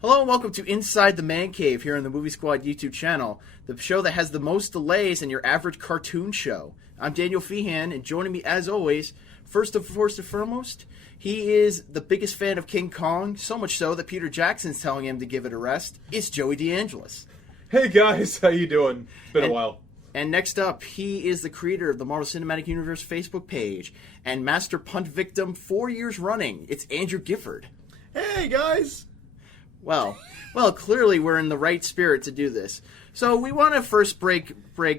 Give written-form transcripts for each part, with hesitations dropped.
Hello and welcome to Inside the Man Cave here on the Movie Squad YouTube channel, the show that has the most delays than your average cartoon show. I'm Daniel Feehan, and joining me as always, first and foremost, he is the biggest fan of King Kong, so much so that Peter Jackson's telling him to give it a rest. It's Joey DeAngelis. Hey guys, how you doing? It's been a while. And next up, he is the creator of the Marvel Cinematic Universe Facebook page and master punt victim 4 years running. It's Andrew Gifford. Hey guys! Well, clearly we're in the right spirit to do this. So we want to first break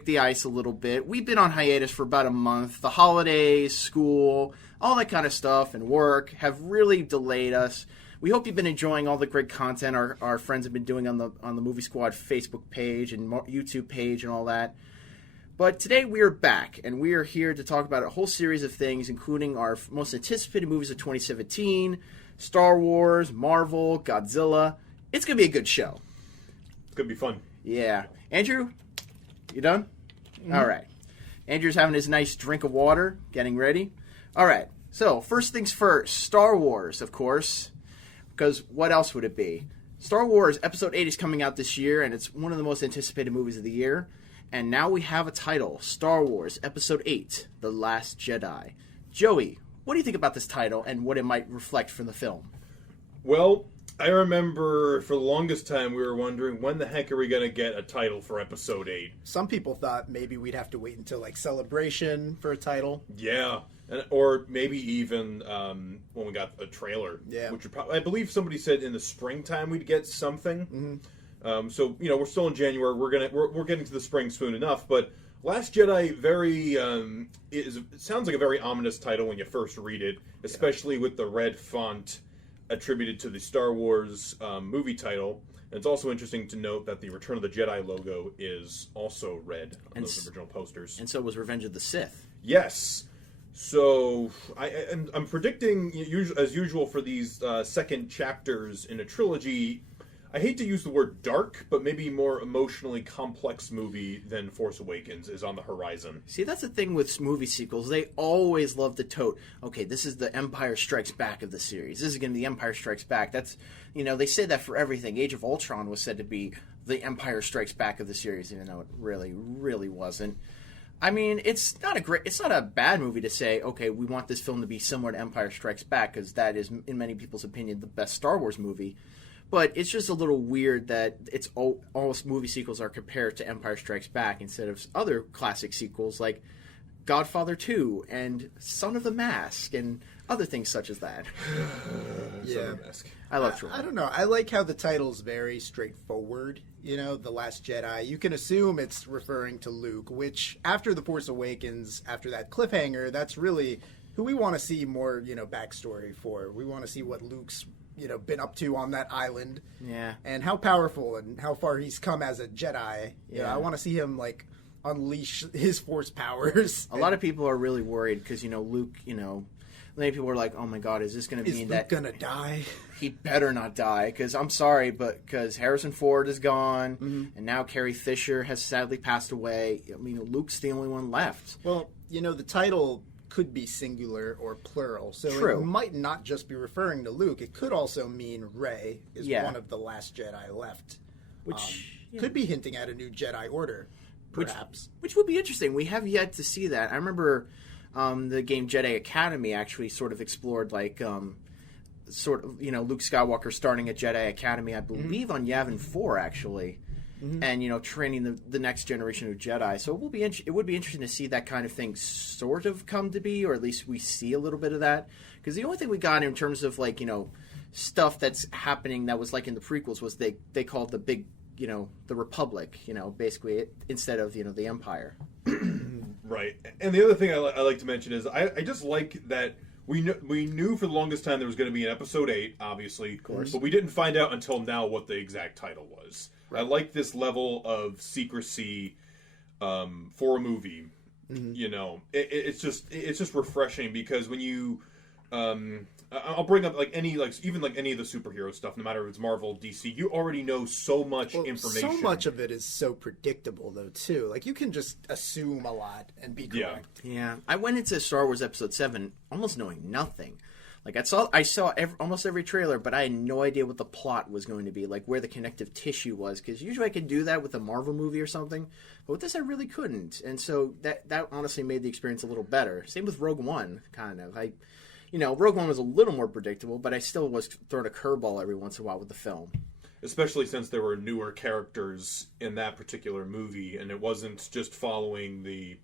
the ice a little bit. We've been on hiatus for about a month. The holidays, school, all that kind of stuff, and work have really delayed us. We hope you've been enjoying all the great content our friends have been doing on the Movie Squad Facebook page and YouTube page and all that. But today we are back, and we are here to talk about a whole series of things, including our most anticipated movies of 2017, Star Wars, Marvel, Godzilla. It's going to be a good show. It's going to be fun. Yeah. Andrew, you done? Mm-hmm. All right. Andrew's having his nice drink of water, getting ready. All right. So, first things first, Star Wars, of course, because what else would it be? Star Wars Episode 8 is coming out this year, and it's one of the most anticipated movies of the year. And now we have a title, Star Wars Episode 8, The Last Jedi. Joey, what do you think about this title and what it might reflect from the film? Well, I remember for the longest time we were wondering when the heck are we going to get a title for Episode 8? Some people thought maybe we'd have to wait until like Celebration for a title. Yeah, or maybe even when we got a trailer. Yeah. Which I believe somebody said in the springtime we'd get something. Mm-hmm. So we're still in January. We're getting to the spring soon enough, but Last Jedi it sounds like a very ominous title when you first read it, especially with the red font attributed to the Star Wars movie title. And it's also interesting to note that the Return of the Jedi logo is also red on those original posters. And so was Revenge of the Sith. Yes. So I'm predicting, as usual for these second chapters in a trilogy, I hate to use the word dark, but maybe more emotionally complex movie than Force Awakens is on the horizon. See, that's the thing with movie sequels. They always love to tote, okay, this is the Empire Strikes Back of the series. This is going to be the Empire Strikes Back. That's, they say that for everything. Age of Ultron was said to be the Empire Strikes Back of the series, even though it really, really wasn't. I mean, it's not a bad movie to say, okay, we want this film to be similar to Empire Strikes Back, because that is, in many people's opinion, the best Star Wars movie. But it's just a little weird that it's all movie sequels are compared to Empire Strikes Back instead of other classic sequels like Godfather 2 and Son of the Mask and other things such as that. Yeah. I love Troy. I don't know. I like how the title's very straightforward. The Last Jedi. You can assume it's referring to Luke, which after The Force Awakens, after that cliffhanger, that's really who we want to see more, backstory for. We want to see what Luke's been up to on that island. Yeah. And how powerful and how far he's come as a Jedi. Yeah. I want to see him, unleash his Force powers. A lot of people are really worried because, Luke, many people are like, oh my God, is this going to mean that... Is Luke going to die? He better not die, because I'm sorry, but because Harrison Ford is gone, and now Carrie Fisher has sadly passed away. I mean, Luke's the only one left. Well, the title could be singular or plural, so True. It might not just be referring to Luke. It could also mean Rey is one of the last Jedi left, which could be hinting at a new Jedi Order, perhaps. Which would be interesting. We have yet to see that. I remember the game Jedi Academy actually sort of explored Luke Skywalker starting a Jedi Academy, I believe, on Yavin 4 actually. Mm-hmm. And training the next generation of Jedi, so it would be interesting to see that kind of thing sort of come to be, or at least we see a little bit of that. Because the only thing we got in terms of stuff that's happening that was like in the prequels was they called the big the Republic, basically instead of the Empire. Right. And the other thing I like to mention is I just like that we knew for the longest time there was going to be an Episode 8, obviously, of course, but we didn't find out until now what the exact title was. Right. I like this level of secrecy for a movie. Mm-hmm. It's just refreshing because when you I'll bring up any of the superhero stuff, no matter if it's Marvel, DC. You already know so much information. So much of it is so predictable, though, too. You can just assume a lot and be correct. Yeah. I went into Star Wars Episode 7 almost knowing nothing. Like I saw almost every trailer, but I had no idea what the plot was going to be, like where the connective tissue was. Because usually I could do that with a Marvel movie or something, but with this I really couldn't. And so that honestly made the experience a little better. Same with Rogue One, kind of. Rogue One was a little more predictable, but I still was thrown a curveball every once in a while with the film. Especially since there were newer characters in that particular movie, and it wasn't just following the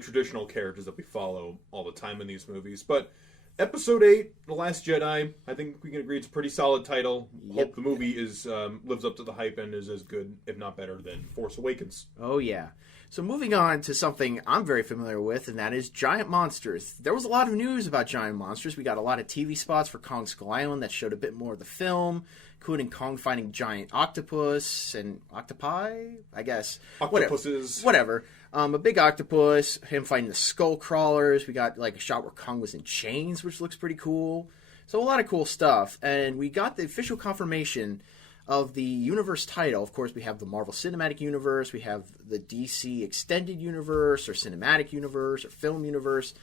traditional characters that we follow all the time in these movies. But Episode 8, The Last Jedi, I think we can agree it's a pretty solid title. Yep. Hope the movie lives up to the hype and is as good, if not better, than Force Awakens. Oh, yeah. So moving on to something I'm very familiar with, and that is giant monsters. There was a lot of news about giant monsters. We got a lot of TV spots for Kong Skull Island that showed a bit more of the film, including Kong fighting giant octopus and octopi, I guess. Octopuses. Whatever. A big octopus, him fighting the skull crawlers. We got like a shot where Kong was in chains, which looks pretty cool. So a lot of cool stuff. And we got the official confirmation of the universe title. Of course, we have the Marvel Cinematic Universe, we have the DC Extended Universe, or Cinematic Universe, or Film Universe.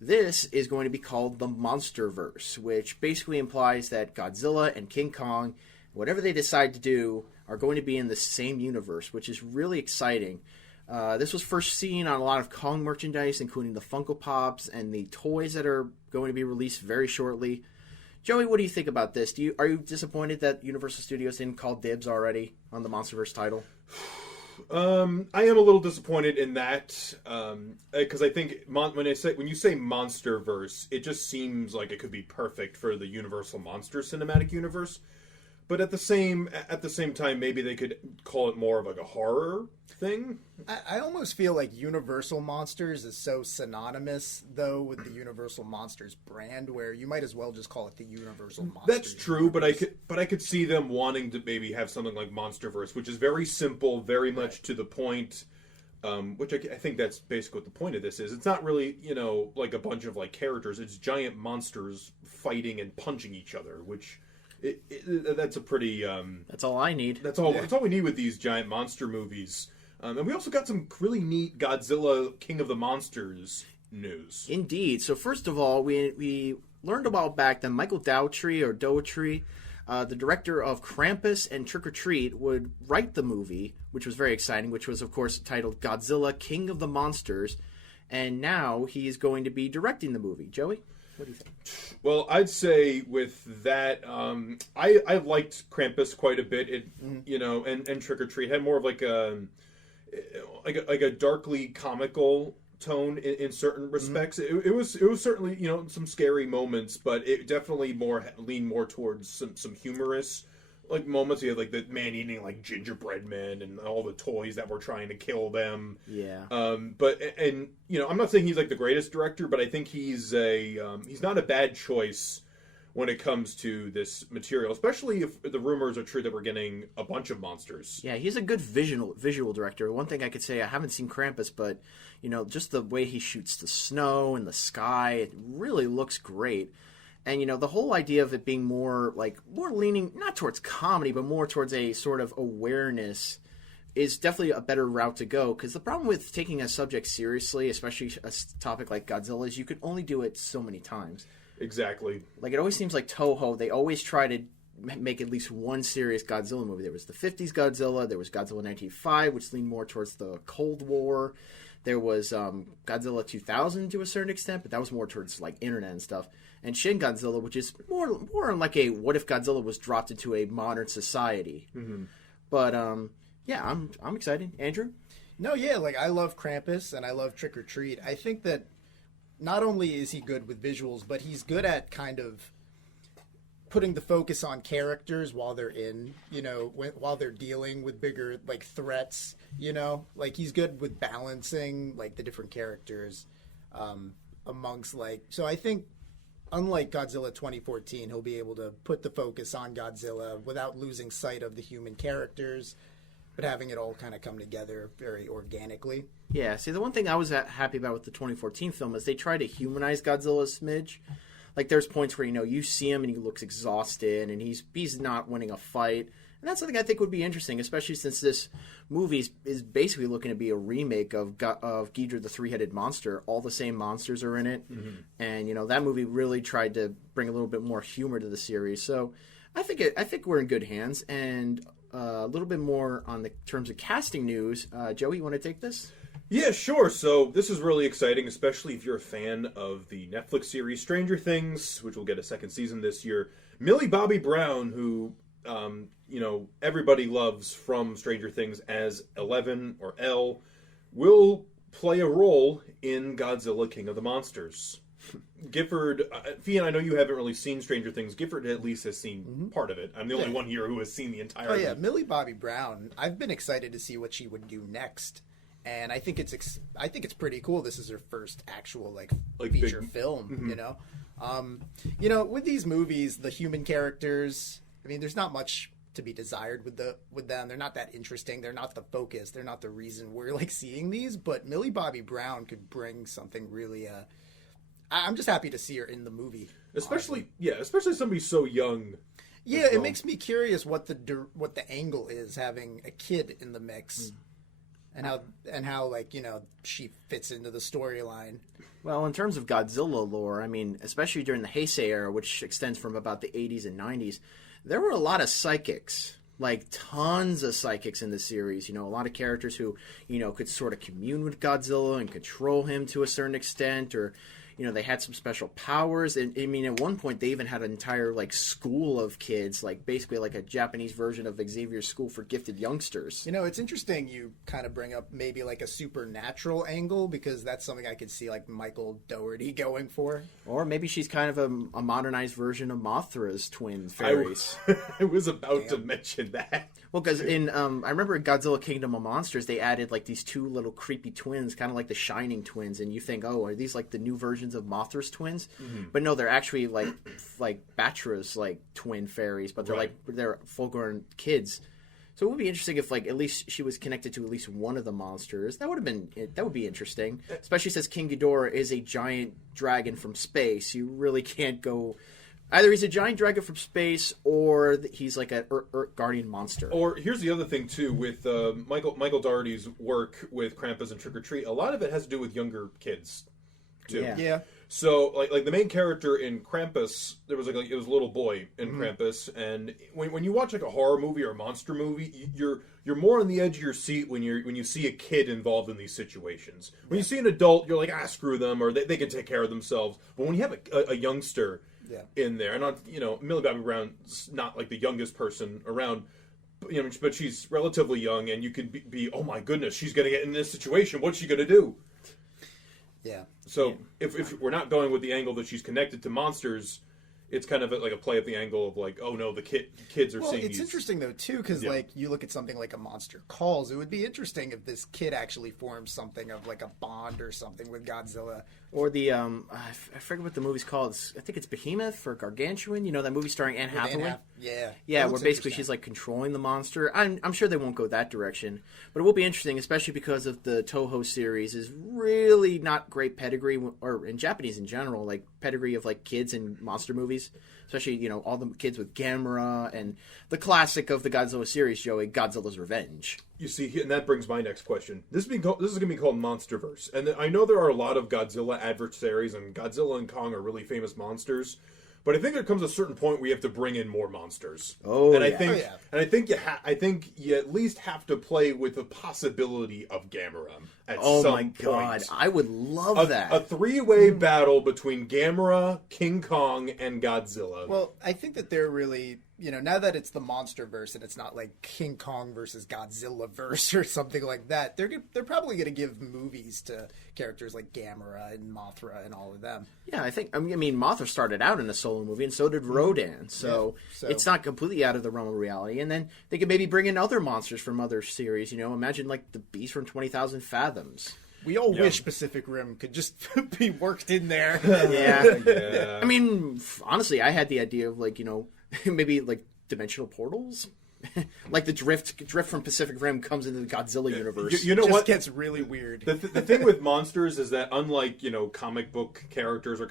This is going to be called the Monsterverse, which basically implies that Godzilla and King Kong, whatever they decide to do, are going to be in the same universe, which is really exciting. This was first seen on a lot of Kong merchandise, including the Funko Pops and the toys that are going to be released very shortly. Joey, what do you think about this? Are you disappointed that Universal Studios didn't call dibs already on the Monsterverse title? I am a little disappointed in that because I think when you say Monsterverse, it just seems like it could be perfect for the Universal Monster Cinematic Universe. But at the same time, maybe they could call it more of like a horror thing. I almost feel like Universal Monsters is so synonymous, though, with the Universal Monsters brand, where you might as well just call it the Universal Monsters. That's true, universe. but I could see them wanting to maybe have something like Monsterverse, which is very simple, very much to the point. Which I think that's basically what the point of this is. It's not really, like a bunch of like characters. It's giant monsters fighting and punching each other, which. That's a pretty. That's all I need. That's all we need with these giant monster movies. And we also got some really neat Godzilla King of the Monsters news. Indeed. So first of all, we learned a while back that Michael Dougherty, the director of Krampus and Trick or Treat, would write the movie, which was very exciting. Which was, of course, titled Godzilla King of the Monsters, and now he is going to be directing the movie. Joey? What do you think? Well, I'd say with that, I liked Krampus quite a bit. And Trick or Treat had more of like a darkly comical tone in certain respects. It was certainly some scary moments, but it definitely leaned more towards some humorous like moments. You had like the man eating like gingerbread men and all the toys that were trying to kill them. Yeah. But I'm not saying he's like the greatest director, but I think he's not a bad choice when it comes to this material, especially if the rumors are true that we're getting a bunch of monsters. Yeah, he's a good visual director. One thing I could say, I haven't seen Krampus, but just the way he shoots the snow and the sky, it really looks great. And, the whole idea of it being more leaning, not towards comedy, but more towards a sort of awareness is definitely a better route to go. Because the problem with taking a subject seriously, especially a topic like Godzilla, is you can only do it so many times. Exactly. Like, it always seems like Toho, they always try to make at least one serious Godzilla movie. There was the 50s Godzilla, there was Godzilla 1985, which leaned more towards the Cold War. There was Godzilla 2000 to a certain extent, but that was more towards like internet and stuff. And Shin Godzilla, which is more like a what if Godzilla was dropped into a modern society. Mm-hmm. But yeah, I'm excited. Andrew? No, yeah, like I love Krampus and I love Trick or Treat. I think that not only is he good with visuals, but he's good at kind of putting the focus on characters while they're while they're dealing with bigger like threats. Like he's good with balancing like the different characters amongst like. So I think, unlike Godzilla 2014, he'll be able to put the focus on Godzilla without losing sight of the human characters, but having it all kind of come together very organically. Yeah, see, the one thing I was happy about with the 2014 film is they tried to humanize Godzilla a smidge. like there's points where you see him and he looks exhausted and he's not winning a fight. And that's something I think would be interesting, especially since this movie is basically looking to be a remake of Ghidorah the Three-Headed Monster. All the same monsters are in it. And, that movie really tried to bring a little bit more humor to the series. So I think we're in good hands. And a little bit more on the terms of casting news. Joey, you want to take this? Yeah, sure. So this is really exciting, especially if you're a fan of the Netflix series Stranger Things, which will get a second season this year. Millie Bobby Brown, who... everybody loves from Stranger Things as Eleven or Elle, will play a role in Godzilla King of the Monsters. Gifford, Fionn, I know you haven't really seen Stranger Things. Gifford at least has seen part of it. I'm the only one here who has seen the entire. Oh yeah, Millie Bobby Brown. I've been excited to see what she would do next, and I think it's pretty cool. This is her first actual feature film. With these movies, the human characters. I mean, there's not much to be desired with them. They're not that interesting. They're not the focus. They're not the reason we're seeing these. But Millie Bobby Brown could bring something really. I'm just happy to see her in the movie. Especially somebody so young. Yeah, it makes me curious what the angle is having a kid in the mix, and how she fits into the storyline. Well, in terms of Godzilla lore, I mean, especially during the Heisei era, which extends from about the 80s and 90s. There were a lot of psychics, tons of psychics in the series. A lot of characters who, could sort of commune with Godzilla and control him to a certain extent, or, they had some special powers. And I mean, at one point, they even had an entire, school of kids, basically a Japanese version of Xavier's School for Gifted Youngsters. It's interesting you kind of bring up maybe a supernatural angle, because that's something I could see Michael Dougherty going for. Or maybe she's kind of a modernized version of Mothra's twin fairies. I was about to mention that. Well, because I remember in Godzilla Kingdom of Monsters, they added two little creepy twins, kind of like the Shining twins, and you think, oh, are these the new versions of Mothra's twins? But no, they're actually like Batra's twin fairies, but they're they're full-grown kids. So it would be interesting if at least she was connected to at least one of the monsters. That would be interesting, especially since King Ghidorah is a giant dragon from space. You really can't go. Either he's a giant dragon from space, or he's an Earth Guardian monster. Or here's the other thing too with Michael Dougherty's work with Krampus and Trick or Treat. A lot of it has to do with younger kids too. Yeah. So like the main character in Krampus, there was it was a little boy in Krampus, and when you watch a horror movie or a monster movie, you're more on the edge of your seat when you see a kid involved in these situations. When you see an adult, you're like, screw them, or they can take care of themselves. But when you have a youngster. Yeah. In there, and Millie Bobby Brown's not the youngest person around, but she's relatively young, and you could be oh my goodness, she's going to get in this situation. What's she going to do? Yeah. So if we're not going with the angle that she's connected to monsters, it's kind of a play at the angle of oh no, the kids are seeing. Well, it's interesting though too, because you look at something like a Monster Calls. It would be interesting if this kid actually forms something of a bond or something with Godzilla. Or the I forget what the movie's called. I think it's Behemoth or Gargantuan. That movie starring Anne Hathaway. Yeah, where basically she's controlling the monster. I'm sure they won't go that direction, but it will be interesting, especially because of the Toho series is really not great pedigree, or in Japanese in general, pedigree of kids in monster movies. Especially all the kids with Gamera and the classic of the Godzilla series, Joey, Godzilla's Revenge. You see, and that brings my next question. This is going to be called Monsterverse, and I know there are a lot of Godzilla adversaries, and Godzilla and Kong are really famous monsters. But I think there comes a certain point where you have to bring in more monsters. I think you at least have to play with the possibility of Gamera at some point. Oh my god, I would love that. A three-way battle between Gamera, King Kong, and Godzilla. Well, I think that they're really, now that it's the Monsterverse and it's not King Kong versus Godzilla verse or something like that, they're probably going to give movies to characters like Gamera and Mothra and all of them. Yeah, I mean, Mothra started out in a solo movie, and so did Rodan. So it's not completely out of the realm of reality. And then they could maybe bring in other monsters from other series. Imagine the Beast from 20,000 Fathoms. We all wish Pacific Rim could just be worked in there. Yeah. I mean, honestly, I had the idea of maybe dimensional portals. like the drift from Pacific Rim comes into the Godzilla universe. You know Just what? gets really weird. The thing with monsters is that unlike comic book characters or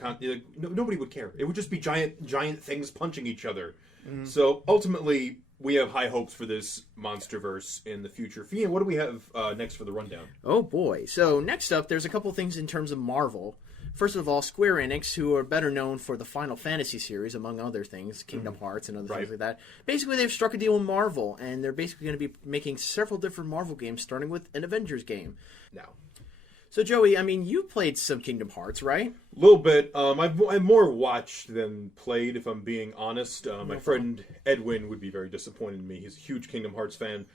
nobody would care. It would just be giant things punching each other. Mm-hmm. So ultimately, we have high hopes for this MonsterVerse in the future. Fian, what do we have next for the rundown? Oh boy! So next up, there's a couple things in terms of Marvel. First of all, Square Enix, who are better known for the Final Fantasy series, among other things, Kingdom Hearts and other things like that. Basically, they've struck a deal with Marvel, and they're basically going to be making several different Marvel games, starting with an Avengers game. Now, so Joey, I mean, you played some Kingdom Hearts, right? A little bit. I've more watched than played, if I'm being honest. My friend Edwin would be very disappointed in me. He's a huge Kingdom Hearts fan.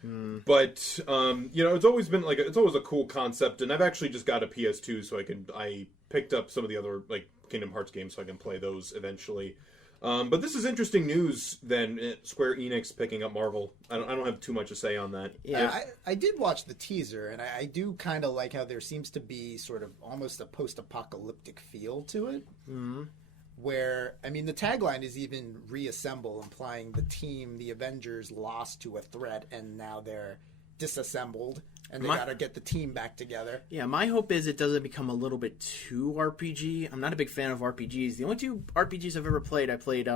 But it's always been it's always a cool concept, and I've actually just got a PS2, so I picked up some of the other Kingdom Hearts games, so I can play those eventually. But this is interesting news. Then Square Enix picking up Marvel. I don't have too much to say on that. Yeah, I did watch the teaser, and I do kind of like how there seems to be sort of almost a post-apocalyptic feel to it. Mm-hmm. Where, I mean, the tagline is even reassemble, implying the Avengers lost to a threat, and now they're disassembled, and they got to get the team back together. Yeah, my hope is it doesn't become a little bit too RPG. I'm not a big fan of RPGs. The only two RPGs I've ever played, I played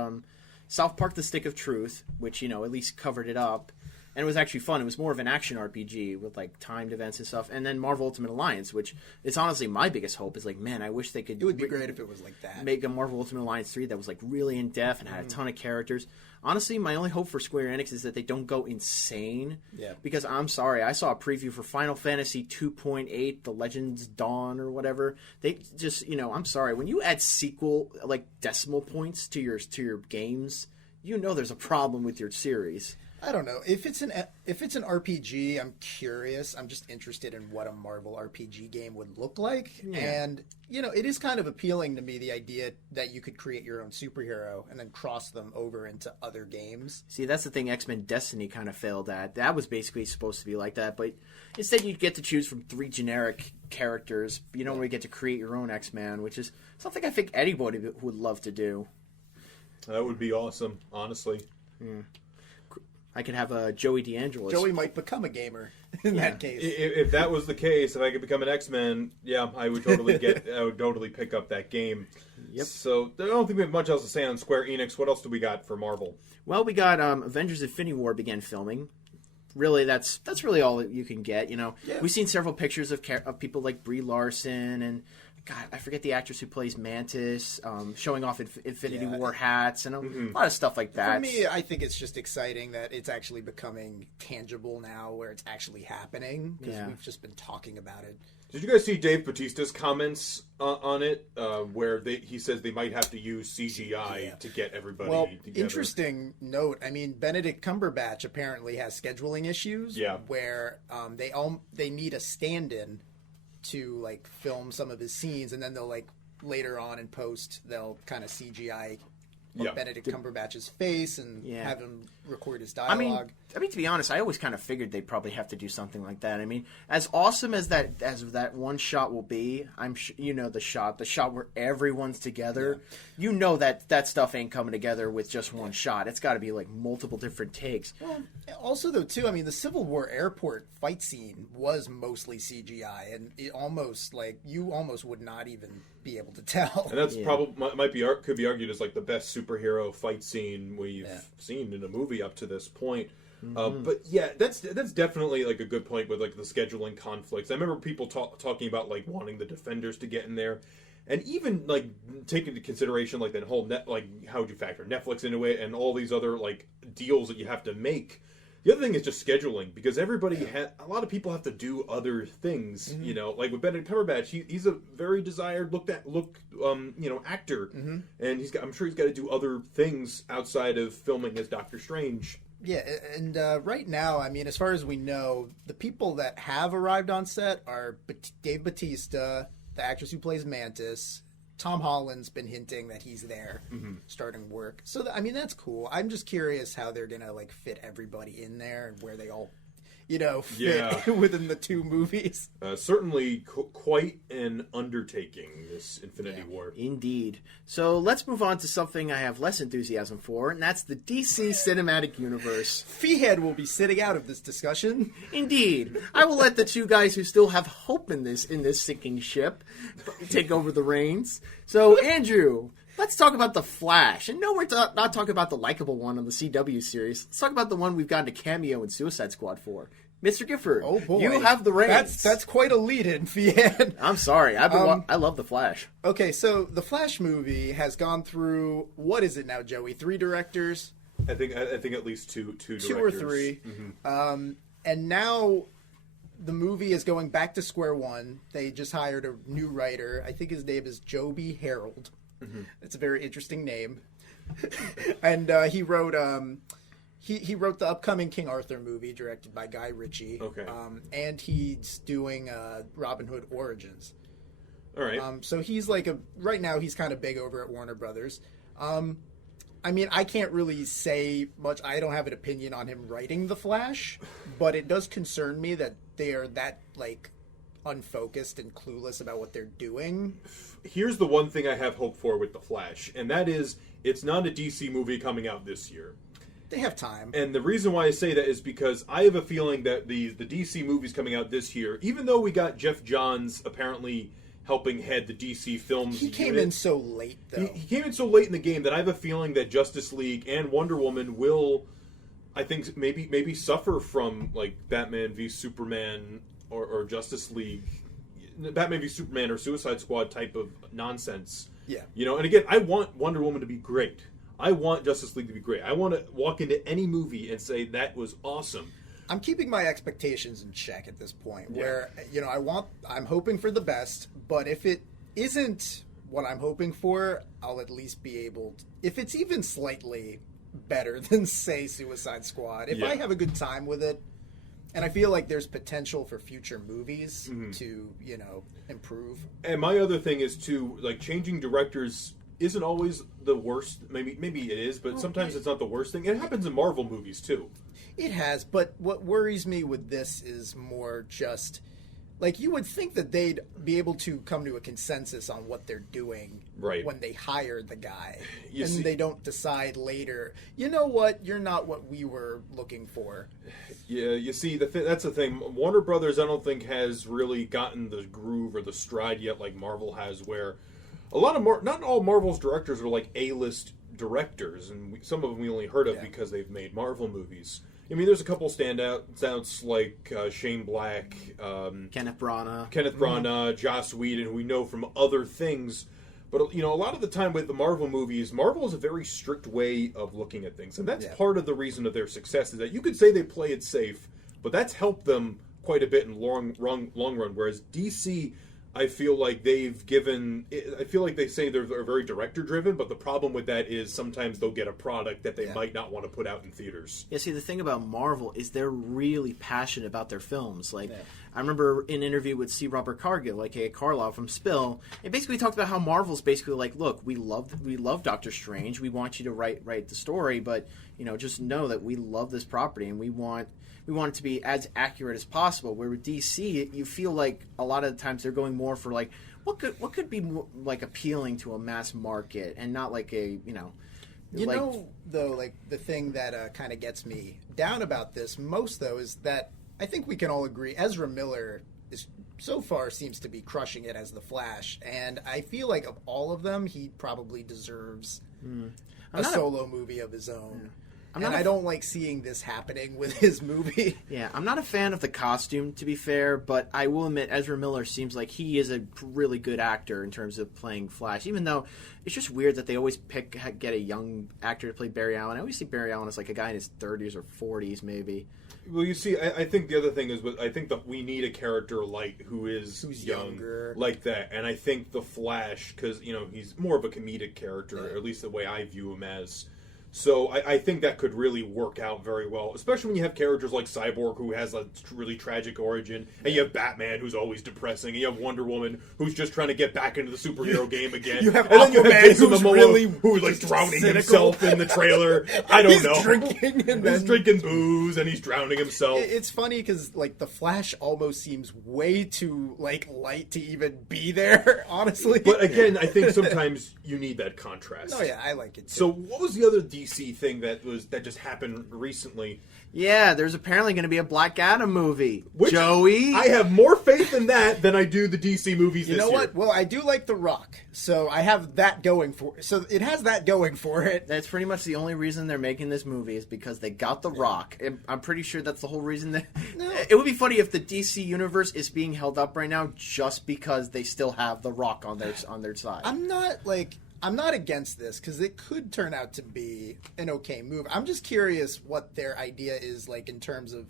South Park: The Stick of Truth, which, at least covered it up. And it was actually fun. It was more of an action RPG with timed events and stuff. And then Marvel Ultimate Alliance, which is honestly my biggest hope. Is man, I wish they could. It would be great if it was like that. Make a Marvel Ultimate Alliance 3 that was really in depth and had a ton of characters. Honestly, my only hope for Square Enix is that they don't go insane. Yeah. Because I'm sorry, I saw a preview for Final Fantasy 2.8, The Legends Dawn or whatever. They just, I'm sorry, when you add sequel decimal points to your games, there's a problem with your series. I don't know. If it's an RPG, I'm curious. I'm just interested in what a Marvel RPG game would look like. Yeah. And, it is kind of appealing to me, the idea that you could create your own superhero and then cross them over into other games. See, that's the thing X-Men Destiny kind of failed at. That was basically supposed to be like that, but instead you get to choose from 3 generic characters. You don't really get to create your own X-Men, which is something I think anybody would love to do. That would be awesome, honestly. Yeah. I could have a Joey D'Angelo's. Joey might become a gamer in that case. If that was the case, if I could become an X-Men, I would totally pick up that game. Yep. So I don't think we have much else to say on Square Enix. What else do we got for Marvel? Well, we got Avengers: Infinity War began filming. Really, that's really all that you can get. Yeah. We've seen several pictures of people like Brie Larson and. God, I forget the actress who plays Mantis, showing off Infinity War hats and a lot of stuff like that. For me, I think it's just exciting that it's actually becoming tangible now, where it's actually happening, because we've just been talking about it. Did you guys see Dave Bautista's comments on it, where he says they might have to use CGI to get everybody together? Interesting note. I mean, Benedict Cumberbatch apparently has scheduling issues, where they need a stand-in to film some of his scenes, and then they'll later on in post they'll kind of CGI Benedict Cumberbatch's face and have him record his dialogue. I mean, to be honest, I always kind of figured they'd probably have to do something like that. I mean, as awesome as that one shot will be, I'm sure the shot where everyone's together. Yeah. That stuff ain't coming together with just one shot. It's got to be multiple different takes. Well, also though too, I mean, the Civil War airport fight scene was mostly CGI, and it almost you almost would not even be able to tell. And that's probably could be argued as the best superhero fight scene we've seen in a movie up to this point. Mm-hmm. But that's definitely a good point with the scheduling conflicts. I remember people talking about wanting the Defenders to get in there, and even take into consideration that whole how would you factor Netflix into it and all these other deals that you have to make. The other thing is just scheduling, because everybody a lot of people have to do other things. Mm-hmm. With Benedict Cumberbatch, he's a very desired actor, and I'm sure he's got to do other things outside of filming as Doctor Strange. Yeah, and right now, I mean, as far as we know, the people that have arrived on set are Dave Bautista, the actress who plays Mantis. Tom Holland's been hinting that he's there, starting work. So, I mean, that's cool. I'm just curious how they're going to, fit everybody in there and where they all fit within the two movies. Certainly quite an undertaking, this Infinity War. Indeed. So let's move on to something I have less enthusiasm for, and that's the DC Cinematic Universe. Feehead will be sitting out of this discussion. Indeed. I will let the two guys who still have hope in this sinking ship take over the reins. So, Andrew, let's talk about The Flash. And no, we're not talking about the likable one on the CW series. Let's talk about the one we've gotten a cameo in Suicide Squad for. Mr. Gifford, oh boy, you have the reins. That's quite a lead-in, Fian. I'm sorry. I love The Flash. Okay, so the Flash movie has gone through, what is it now, Joey? 3 directors? I think at least two directors. 2 or 3. Mm-hmm. And now the movie is going back to square one. They just hired a new writer. I think his name is Joby Harold. Mm-hmm. It's a very interesting name. And he wrote he wrote the upcoming King Arthur movie directed by Guy Ritchie. Okay. And he's doing Robin Hood Origins. All right. So he's right now he's kind of big over at Warner Brothers. I mean, I can't really say much. I don't have an opinion on him writing The Flash, but it does concern me that they are that, unfocused and clueless about what they're doing. Here's the one thing I have hope for with The Flash, and that is it's not a DC movie coming out this year. They have time. And the reason why I say that is because I have a feeling that the DC movies coming out this year, even though we got Jeff Johns apparently helping head the DC films He came in so late, though. He came in so late in the game that I have a feeling that Justice League and Wonder Woman will, I think, maybe suffer from, Batman v Superman or Justice League, Batman v Superman or Suicide Squad type of nonsense. Yeah. And again, I want Wonder Woman to be great. I want Justice League to be great. I want to walk into any movie and say, that was awesome. I'm keeping my expectations in check at this point, where I'm hoping for the best, but if it isn't what I'm hoping for, I'll at least be able to, if it's even slightly better than, say, Suicide Squad, if I have a good time with it, and I feel like there's potential for future movies to, improve. And my other thing is too, changing directors isn't always the worst. Maybe it is, but sometimes it's not the worst thing. It happens in Marvel movies too. It has, but what worries me with this is more just, you would think that they'd be able to come to a consensus on what they're doing when they hire the guy. They don't decide later, you know what, you're not what we were looking for. Yeah, you see, that's the thing. Warner Brothers, I don't think, has really gotten the groove or the stride yet like Marvel has, where a lot of not all Marvel's directors are A-list directors, and some of them we only heard of because they've made Marvel movies. I mean, there's a couple standouts like Shane Black, Kenneth Branagh, Joss Whedon, who we know from other things. But a lot of the time with the Marvel movies, Marvel is a very strict way of looking at things, and that's part of the reason of their success. Is that you could say they play it safe, but that's helped them quite a bit in long run. Whereas DC, I feel like they've given. I feel like they say they're very director driven, but the problem with that is sometimes they'll get a product that they might not want to put out in theaters. Yeah, see, the thing about Marvel is they're really passionate about their films. I remember in an interview with C. Robert Cargill, aka Carlisle from Spill, it basically talked about how Marvel's basically look, we love Doctor Strange, we want you to write the story, but just know that we love this property and we want it to be as accurate as possible. Where with DC, you feel like a lot of the times they're going more for what could be more, appealing to a mass market and not the thing that kind of gets me down about this most though is that I think we can all agree Ezra Miller is so far seems to be crushing it as the Flash, and I feel like of all of them, he probably deserves a solo movie of his own. Yeah. I don't like seeing this happening with his movie. Yeah, I'm not a fan of the costume, to be fair, but I will admit Ezra Miller seems like he is a really good actor in terms of playing Flash, even though it's just weird that they always get a young actor to play Barry Allen. I always see Barry Allen as a guy in his 30s or 40s, maybe. Well, you see, I think the other thing is, I think that we need a character who's young, younger, like that, and I think the Flash, because he's more of a comedic character, or at least the way I view him as. So I think that could really work out very well, especially when you have characters like Cyborg, who has a really tragic origin, and you have Batman, who's always depressing, and you have Wonder Woman, who's just trying to get back into the superhero game again. You have and then you have Aquaman, Jason who's Momoa, really who's like drowning cynical. himself in the trailer. I don't know. Drinking and He's drinking booze and he's drowning himself. It's funny because like the Flash almost seems way too like light to even be there. Honestly, But again, I think sometimes you need that contrast. oh yeah, I like it too. So what was the other DC thing that just happened recently? Yeah, there's apparently going to be a Black Adam movie. Which Joey, I have more faith in that than I do the DC movies you this know year. what? Well, I do like The Rock, so I have that going for. So it has that going for it. that's pretty much the only reason they're making this movie is because they got The Rock. I'm pretty sure that's the whole reason. It would be funny if the DC universe is being held up right now just because they still have The Rock on their side. I'm not against this because it could turn out to be an okay move. I'm just curious what their idea is like in terms of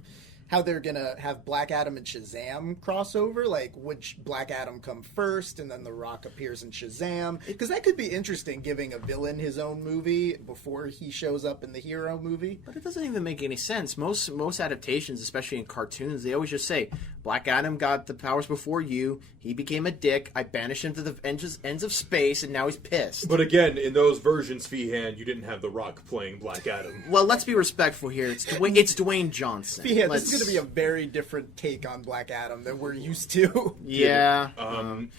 how they're gonna have Black Adam and Shazam crossover. Like, would Black Adam come first, and then The Rock appears in Shazam? Because that could be interesting, giving a villain his own movie before he shows up in the hero movie. But it doesn't even make any sense. Most adaptations, especially in cartoons, they always just say, Black Adam got the powers before you, he became a dick, I banished him to the ends of space, and now he's pissed. But again, in those versions, Feehan, you didn't have The Rock playing Black Adam. Well, let's be respectful here. It's Dwayne Johnson. Yeah, this is going to be a very different take on Black Adam than we're used to. Yeah.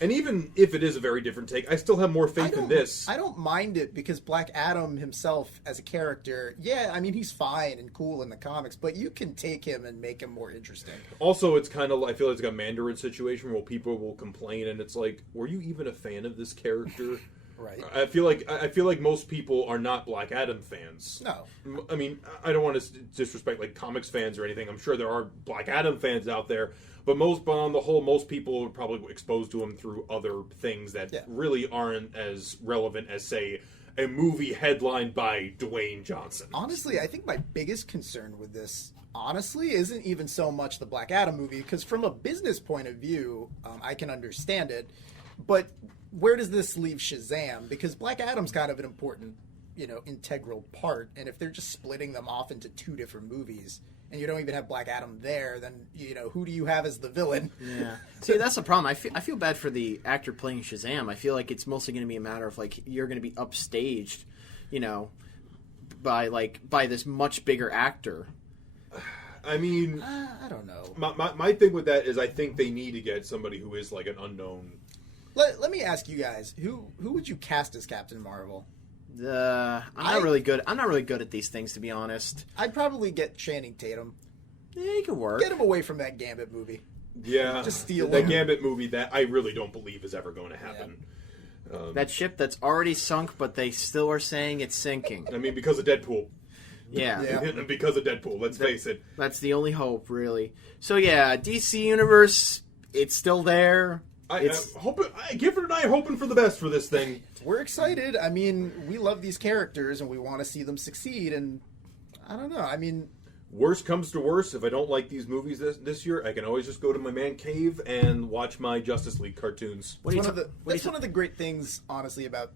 And even if it is a very different take, I still have more faith in this. I don't mind it because Black Adam himself as a character, yeah, I mean, he's fine and cool in the comics, but you can take him and make him more interesting. Also, it's kind of, I feel like it's like a Mandarin situation where people will complain, and it's like, were you even a fan of this character? Right. I feel like most people are not Black Adam fans. No. I mean, I don't want to disrespect like comics fans or anything. I'm sure there are Black Adam fans out there, but on the whole, most people are probably exposed to him through other things that really aren't as relevant as, say, a movie headlined by Dwayne Johnson. Honestly, I think my biggest concern with this, isn't even so much the Black Adam movie, because from a business point of view, I can understand it, but where does this leave Shazam? Because Black Adam's kind of an important, integral part, and if they're just splitting them off into two different movies, and you don't even have Black Adam there, then, who do you have as the villain? Yeah. See, that's the problem. I feel bad for the actor playing Shazam. I feel like it's mostly going to be a matter of, like, you're going to be upstaged, by this much bigger actor. I mean, I don't know. My thing with that is I think they need to get somebody who is like an unknown. Let me ask you guys, who would you cast as Captain Marvel? I'm not really good. I'm not really good at these things, to be honest. I'd probably get Channing Tatum. Yeah, he could work. Get him away from that Gambit movie. Yeah, just steal the him. Gambit movie that I really don't believe is ever going to happen. Yeah. That ship that's already sunk, but they still are saying it's sinking. I mean, because of Deadpool. Yeah. Because of Deadpool, let's face it. That's the only hope, really. So yeah, DC Universe, it's still there. Gifford and I are hoping for the best for this thing. We're excited. I mean, we love these characters and we want to see them succeed. And I don't know. I mean, worst comes to worst, if I don't like these movies this year, I can always just go to my man cave and watch my Justice League cartoons. That's one of the great things, honestly, about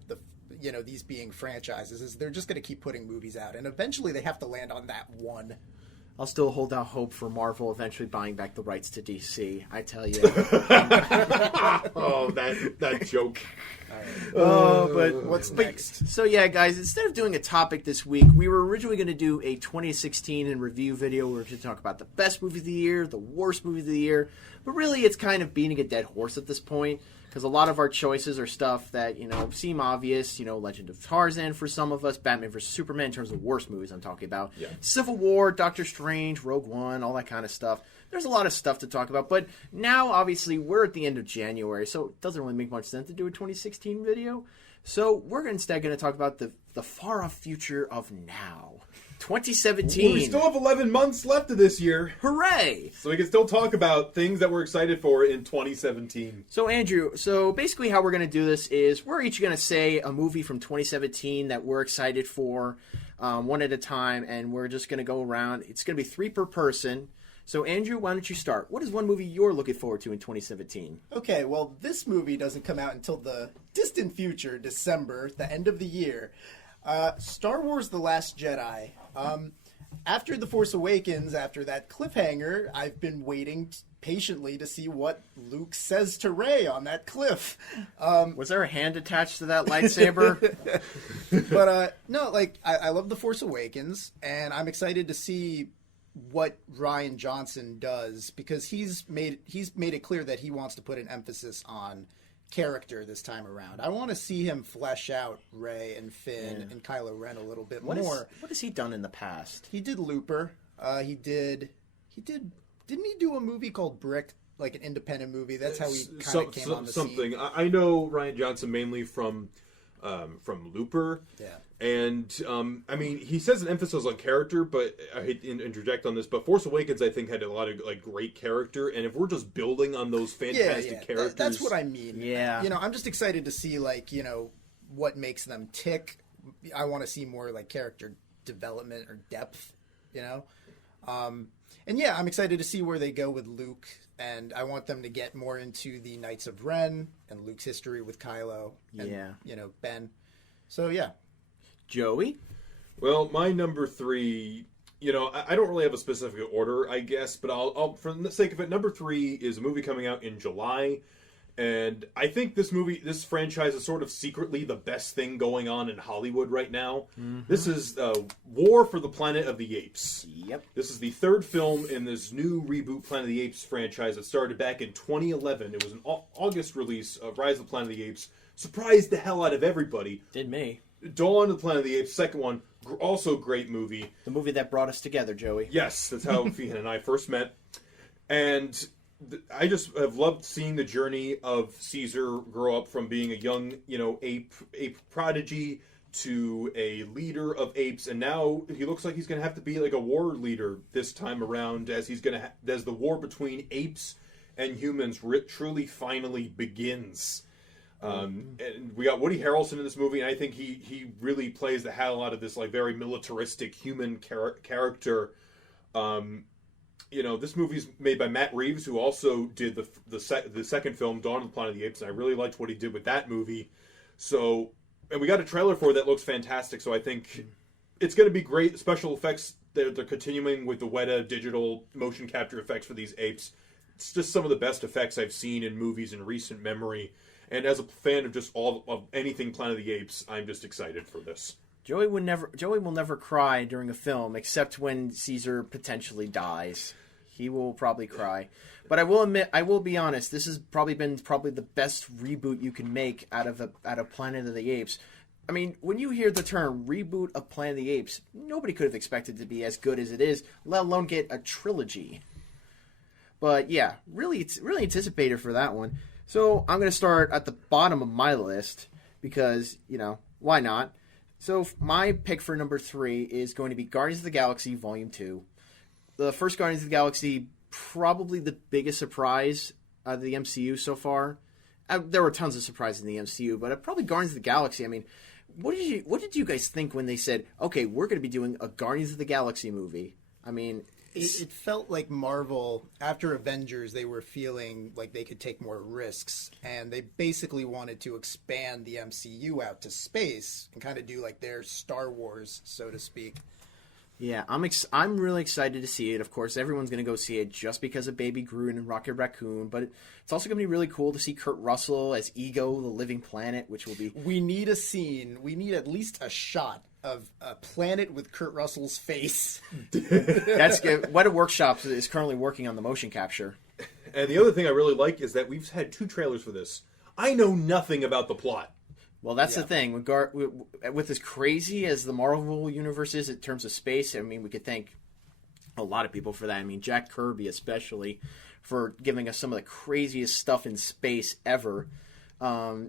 these being franchises is they're just going to keep putting movies out, and eventually they have to land on that one. I'll still hold out hope for Marvel eventually buying back the rights to DC. I tell you. Oh, that joke. But what's next? So yeah, guys, instead of doing a topic this week, we were originally going to do a 2016 in review video. We were going to talk about the best movie of the year, the worst movie of the year, but really it's kind of beating a dead horse at this point. Because a lot of our choices are stuff that, seem obvious. Legend of Tarzan for some of us, Batman vs. Superman in terms of worst movies I'm talking about. Yeah. Civil War, Doctor Strange, Rogue One, all that kind of stuff. There's a lot of stuff to talk about. But now, obviously, we're at the end of January, so it doesn't really make much sense to do a 2016 video. So we're instead going to talk about the far-off future of now. 2017. We still have 11 months left of this year. Hooray! So we can still talk about things that we're excited for in 2017. So, Andrew, basically how we're going to do this is we're each going to say a movie from 2017 that we're excited for, one at a time, and we're just going to go around. It's going to be 3 per person. So, Andrew, why don't you start? What is one movie you're looking forward to in 2017? Okay, well, this movie doesn't come out until the distant future, December, the end of the year. Star Wars: The Last Jedi. After The Force Awakens, after that cliffhanger, I've been waiting patiently to see what Luke says to Rey on that cliff. Was there a hand attached to that lightsaber? But no, like I love The Force Awakens, and I'm excited to see what Rian Johnson does, because he's made it clear that he wants to put an emphasis on character this time around. I want to see him flesh out Rey and Finn and Kylo Ren a little bit more. What has he done in the past? He did Looper. Didn't he do a movie called Brick, like an independent movie? That's how he kind of came on the scene. I know Rian Johnson mainly from Looper. Yeah. And, I mean, he says an emphasis on character, but I hate to interject on this, but Force Awakens, I think, had a lot of, like, great character, and if we're just building on those fantastic characters... That's what I mean. Yeah. You know, I'm just excited to see, like, you know, what makes them tick. I want to see more, like, character development or depth, you know? And, yeah, I'm excited to see where they go with Luke, and I want them to get more into the Knights of Ren and Luke's history with Kylo and, you know, Ben. So, yeah. Joey? Well, my number 3, you know, I don't really have a specific order, I guess, but I'll for the sake of it, number 3 is a movie coming out in July, and I think this franchise is sort of secretly the best thing going on in Hollywood right now. Mm-hmm. This is War for the Planet of the Apes. Yep. This is the third film in this new reboot Planet of the Apes franchise that started back in 2011. It was an August release of Rise of the Planet of the Apes. Surprised the hell out of everybody. Did me. Dawn of the Planet of the Apes, second one, also great movie. The movie that brought us together, Joey. Yes, that's how Fihan and I first met. And I just have loved seeing the journey of Caesar grow up from being a young, you know, ape prodigy to a leader of apes, and now he looks like he's going to have to be like a war leader this time around, as he's going to as the war between apes and humans truly finally begins. And we got Woody Harrelson in this movie, and I think he really plays the hell out of this like very militaristic human character. You know, this movie's made by Matt Reeves, who also did the second film, Dawn of the Planet of the Apes, and I really liked what he did with that movie. So, and we got a trailer for it that looks fantastic, so I think it's going to be great. Special effects, they're continuing with the Weta digital motion capture effects for these apes. It's just some of the best effects I've seen in movies in recent memory. And as a fan of just all of anything Planet of the Apes, I'm just excited for this. Joey will never cry during a film, except when Caesar potentially dies. He will probably cry. But I will be honest, this has probably been the best reboot you can make out of Planet of the Apes. I mean, when you hear the term reboot of Planet of the Apes, nobody could have expected it to be as good as it is, let alone get a trilogy. But yeah, really anticipated for that one. So I'm going to start at the bottom of my list because, you know, why not? So my pick for number 3 is going to be Guardians of the Galaxy Volume 2. The first Guardians of the Galaxy, probably the biggest surprise of the MCU so far. There were tons of surprises in the MCU, but probably Guardians of the Galaxy. I mean, what did you guys think when they said, okay, we're going to be doing a Guardians of the Galaxy movie? I mean... It felt like Marvel, after Avengers, they were feeling like they could take more risks, and they basically wanted to expand the MCU out to space and kind of do like their Star Wars, so to speak. Yeah, I'm really excited to see it. Of course, everyone's going to go see it just because of Baby Groot and Rocket Raccoon, but it's also going to be really cool to see Kurt Russell as Ego, the Living Planet, which will be... We need a scene. We need at least a shot of a planet with Kurt Russell's face. That's good. Weta Workshops is currently working on the motion capture. And the other thing I really like is that we've had 2 trailers for this. I know nothing about the plot. Well, that's the thing. With as crazy as the Marvel Universe is in terms of space, I mean, we could thank a lot of people for that. I mean, Jack Kirby especially for giving us some of the craziest stuff in space ever.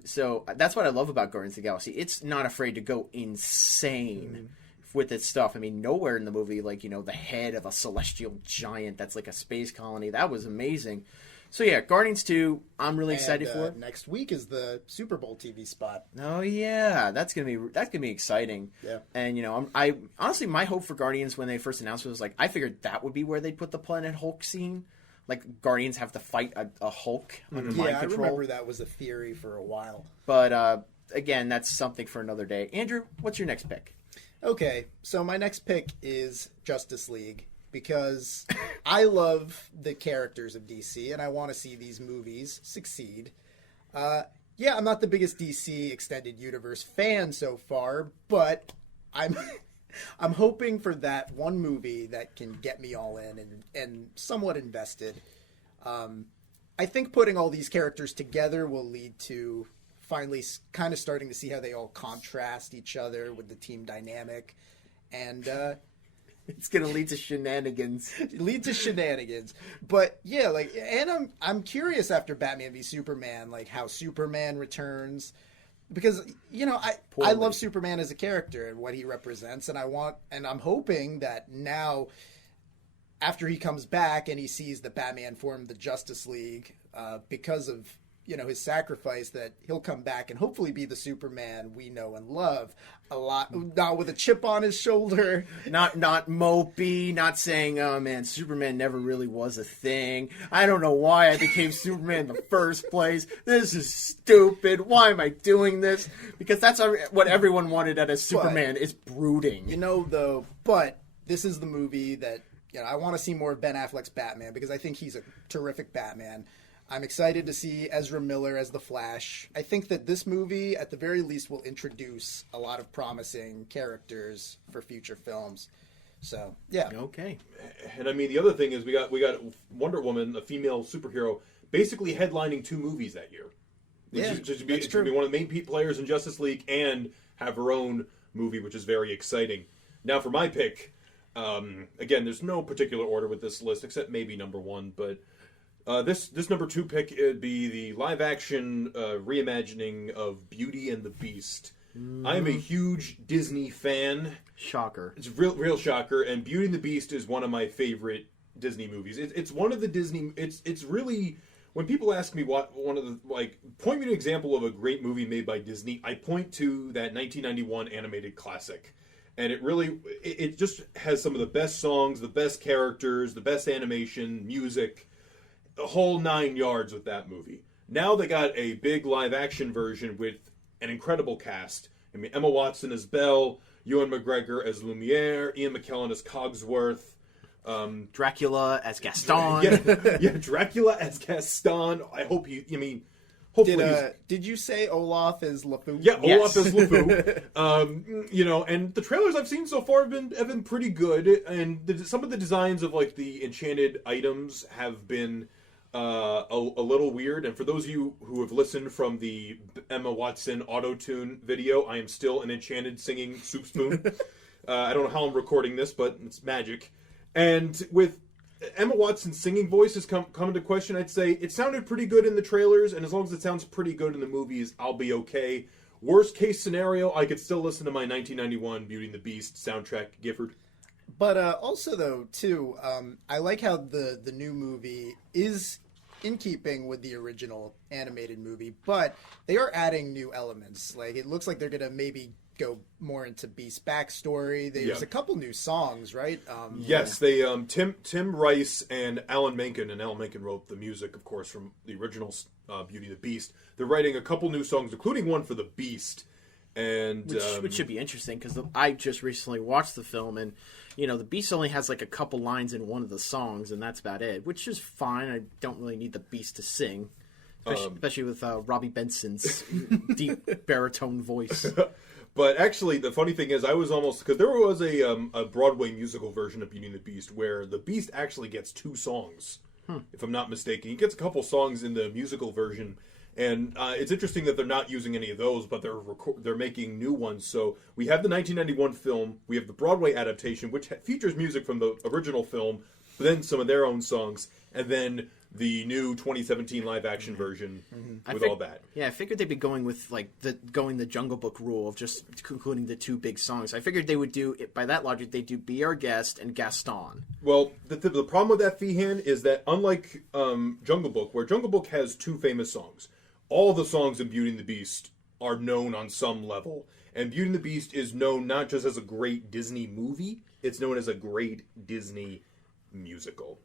So that's what I love about Guardians of the Galaxy. It's not afraid to go insane with its stuff. I mean, nowhere in the movie, like, you know, the head of a celestial giant that's like a space colony. That was amazing. So yeah, Guardians 2, I'm really excited for it. Next week is the Super Bowl TV spot. Oh yeah, that's gonna be exciting. Yeah. And you know, I honestly, my hope for Guardians when they first announced it was like, I figured that would be where they'd put the Planet Hulk scene. Like, Guardians have to fight a Hulk under mind control. I remember that was a theory for a while. But again, that's something for another day. Andrew, what's your next pick? Okay, so my next pick is Justice League because I love the characters of DC and I want to see these movies succeed. Yeah, I'm not the biggest DC Extended Universe fan so far, but I'm I'm hoping for that one movie that can get me all in and somewhat invested. I think putting all these characters together will lead to finally kind of starting to see how they all contrast each other with the team dynamic. And It's going to lead to shenanigans. But yeah, like, and I'm curious after Batman v Superman, like how Superman returns. Because, you know, I love Superman as a character and what he represents, and I'm hoping that now, after he comes back and he sees that Batman formed the Justice League, because of, you know, his sacrifice, that he'll come back and hopefully be the Superman we know and love a lot, not with a chip on his shoulder. Not mopey, not saying, oh man, Superman never really was a thing. I don't know why I became Superman in the first place. This is stupid. Why am I doing this? Because that's what everyone wanted out of Superman, is brooding. You know, though, but this is the movie that, you know, I want to see more of Ben Affleck's Batman because I think he's a terrific Batman. I'm excited to see Ezra Miller as the Flash. I think that this movie, at the very least, will introduce a lot of promising characters for future films. So, yeah. Okay. And I mean, the other thing is we got Wonder Woman, a female superhero, basically headlining 2 movies that year. Yeah, She's going to be one of the main players in Justice League and have her own movie, which is very exciting. Now, for my pick, again, there's no particular order with this list, except maybe number 1, but this number 2 pick would be the live-action reimagining of Beauty and the Beast. I am a huge Disney fan. Shocker. It's a real shocker, and Beauty and the Beast is one of my favorite Disney movies. It's one of the Disney. It's really, when people ask me what one of the, like, point me to an example of a great movie made by Disney, I point to that 1991 animated classic. And it just has some of the best songs, the best characters, the best animation, music, the whole 9 yards with that movie. Now they got a big live action version with an incredible cast. I mean, Emma Watson as Belle, Ewan McGregor as Lumiere, Ian McKellen as Cogsworth, Dracula as Gaston. yeah, Dracula as Gaston. I hope hopefully did you say Olaf is LeFou? Yeah, Yes. Olaf is LeFou. You know, and the trailers I've seen so far have been pretty good, and some of the designs of like the enchanted items have been a little weird. And for those of you who have listened from the Emma Watson auto-tune video, I am still an enchanted singing soup spoon. I don't know how I'm recording this, but it's magic. And with Emma Watson's singing voice has come into question, I'd say it sounded pretty good in the trailers, and as long as it sounds pretty good in the movies, I'll be okay. Worst case scenario, I could still listen to my 1991 Beauty and the Beast soundtrack, Gifford. But also, though, too, I like how the new movie is in keeping with the original animated movie, but they are adding new elements. Like, it looks like they're going to maybe go more into Beast's backstory. There's a couple new songs, right? Yes, they Tim Rice and Alan Menken, wrote the music, of course, from the original Beauty and the Beast. They're writing a couple new songs, including one for the Beast, and Which should be interesting because I just recently watched the film, and you know the Beast only has like a couple lines in one of the songs, and that's about it, which is fine. I don't really need the Beast to sing, especially with Robbie Benson's deep baritone voice. But actually, the funny thing is, I was almost, because there was a Broadway musical version of Beauty and the Beast where the Beast actually gets 2 songs, if I'm not mistaken. He gets a couple songs in the musical version, and it's interesting that they're not using any of those, but they're making new ones. So we have the 1991 film, we have the Broadway adaptation, which features music from the original film, but then some of their own songs, and then the new 2017 live-action version with all that. Yeah, I figured they'd be going with like the Jungle Book rule of just including the 2 big songs. I figured they would do it by that logic. They do "Be Our Guest" and Gaston. Well, the problem with that, Feehan, is that unlike Jungle Book, where Jungle Book has 2 famous songs, all the songs in Beauty and the Beast are known on some level, and Beauty and the Beast is known not just as a great Disney movie; it's known as a great Disney musical.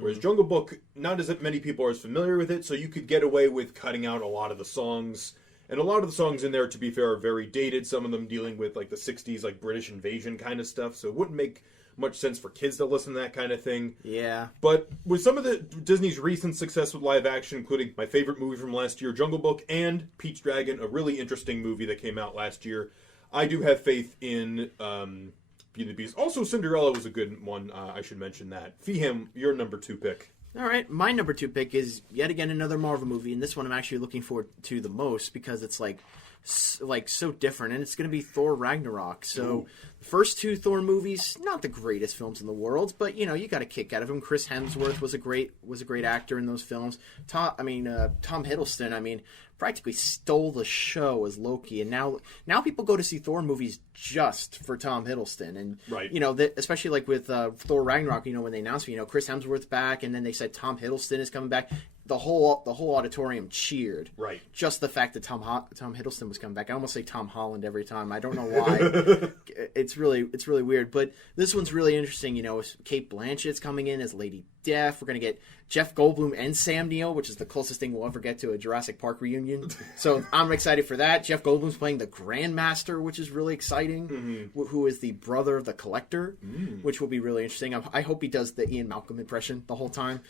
Whereas Jungle Book, not as many people are as familiar with it, so you could get away with cutting out a lot of the songs And a lot of the songs in there, to be fair, are very dated. Some of them dealing with like the 60s, like British invasion kind of stuff. So it wouldn't make much sense for kids to listen to that kind of thing. Yeah. But with some of the Disney's recent success with live action, including my favorite movie from last year, Jungle Book, and Pete's Dragon, a really interesting movie that came out last year, I do have faith in Beauty and the Beast. Also, Cinderella was a good one. I should mention that. Feeham, your number 2 pick. All right, my number 2 pick is yet again another Marvel movie, and this one I'm actually looking forward to the most because it's like so different, and it's going to be Thor Ragnarok. So the first 2 Thor movies, not the greatest films in the world, but you got a kick out of them. Chris Hemsworth was a great actor in those films. Tom Hiddleston, practically stole the show as Loki, and now people go to see Thor movies just for Tom Hiddleston, and right. Especially like with Thor Ragnarok, when they announced Chris Hemsworth's back, and then they said Tom Hiddleston is coming back. The whole auditorium cheered. Right. Just the fact that Tom Hiddleston was coming back. I almost say Tom Holland every time. I don't know why. It's really weird. But this one's really interesting. Kate Blanchett's coming in as Lady Death. We're gonna get Jeff Goldblum and Sam Neill, which is the closest thing we'll ever get to a Jurassic Park reunion. So I'm excited for that. Jeff Goldblum's playing the Grandmaster, which is really exciting. Mm-hmm. Who is the brother of the Collector, which will be really interesting. I hope he does the Ian Malcolm impression the whole time.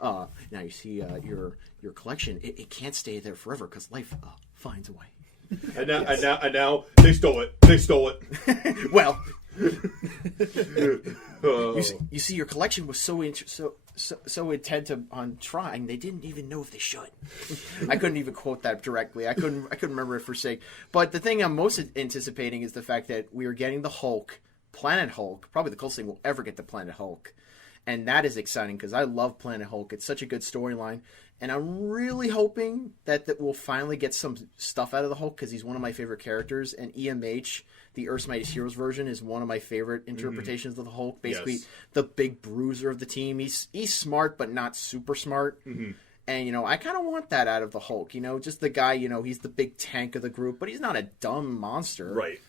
Now you see your collection. It can't stay there forever because life finds a way. And now they stole it. They stole it. Well, you see, your collection was so intent on trying, they didn't even know if they should. I couldn't even quote that directly. I couldn't remember it for sake. But the thing I'm most anticipating is the fact that we are getting the Hulk, Planet Hulk, probably the closest thing we'll ever get to Planet Hulk. And that is exciting because I love Planet Hulk. It's such a good storyline. And I'm really hoping that we'll finally get some stuff out of the Hulk because he's one of my favorite characters. And EMH, the Earth's Mightiest Heroes version, is one of my favorite interpretations of the Hulk. Basically, the big bruiser of the team. He's smart, but not super smart. Mm-hmm. And, I kind of want that out of the Hulk. Just the guy, he's the big tank of the group, but he's not a dumb monster. Right.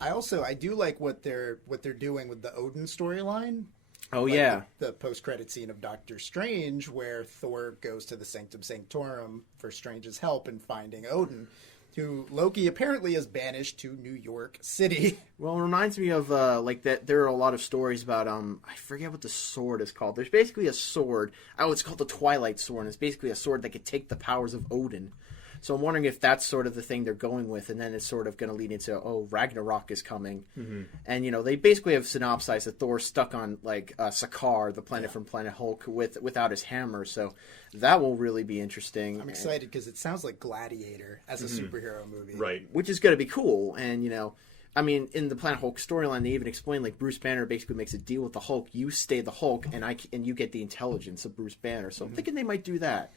I do like what they're doing with the Odin storyline. Oh, yeah. The post-credit scene of Doctor Strange where Thor goes to the Sanctum Sanctorum for Strange's help in finding Odin, who Loki apparently has banished to New York City. Well, it reminds me of, that there are a lot of stories about, I forget what the sword is called. There's basically a sword. Oh, it's called the Twilight Sword, and it's basically a sword that could take the powers of Odin. So I'm wondering if that's sort of the thing they're going with, and then it's sort of going to lead into, Ragnarok is coming. Mm-hmm. And, they basically have synopsized that Thor's stuck on, Sakaar, the planet from Planet Hulk, without his hammer. So that will really be interesting. I'm excited because it sounds like Gladiator as a superhero movie. Right. Which is going to be cool. And, in the Planet Hulk storyline, they even explain, Bruce Banner basically makes a deal with the Hulk. You stay the Hulk, and you get the intelligence of Bruce Banner. So I'm thinking they might do that.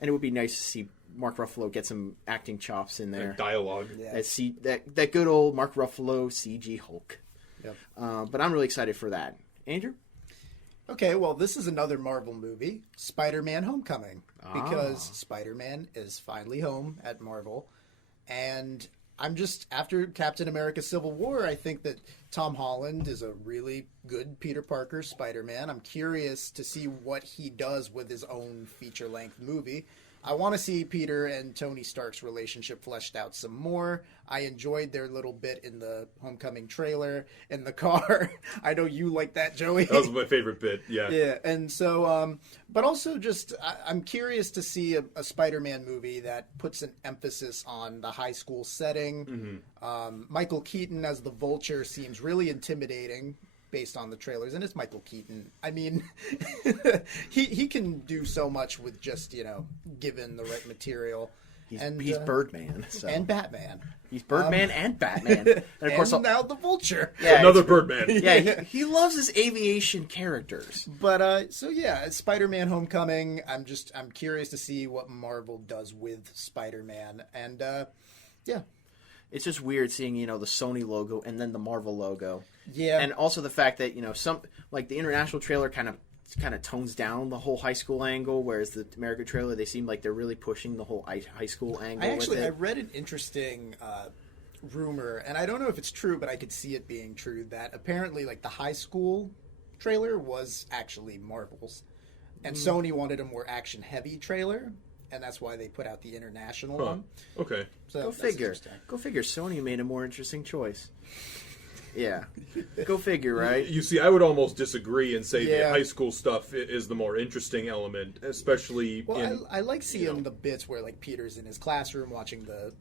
And it would be nice to see Mark Ruffalo get some acting chops in there. And dialogue. Yeah. That good old Mark Ruffalo CG Hulk. Yep. But I'm really excited for that. Andrew? Okay, well, this is another Marvel movie, Spider-Man Homecoming. Because Spider-Man is finally home at Marvel. And after Captain America Civil War, I think that Tom Holland is a really good Peter Parker Spider-Man. I'm curious to see what he does with his own feature-length movie. I want to see Peter and Tony Stark's relationship fleshed out some more. I enjoyed their little bit in the Homecoming trailer in the car. I know you like that, Joey. That was my favorite bit, yeah. Yeah, and so, but also I'm curious to see a Spider-Man movie that puts an emphasis on the high school setting. Mm-hmm. Michael Keaton as the Vulture seems really intimidating based on the trailers, and it's Michael Keaton. I mean, he can do so much with just, given the right material. He's Birdman. So. And Batman. He's Birdman and Batman. And, of course, now the Vulture. Yeah, another Birdman. Yeah, he loves his aviation characters. But, Spider-Man Homecoming, I'm curious to see what Marvel does with Spider-Man. And, yeah. It's just weird seeing, the Sony logo and then the Marvel logo. Yeah. And also the fact that, some, the international trailer kind of tones down the whole high school angle, whereas the American trailer, they seem like they're really pushing the whole high school angle I read an interesting rumor, and I don't know if it's true, but I could see it being true, that apparently, the high school trailer was actually Marvel's. And Sony wanted a more action-heavy trailer. and that's why they put out the international one. Okay. So Go that's figure. interesting. Go figure. Sony made a more interesting choice. Yeah. Go figure, right? You see, I would almost disagree and say the Yeah. high school stuff is the more interesting element, especially Well, in... I like seeing know. the bits where like Peter's in his classroom watching the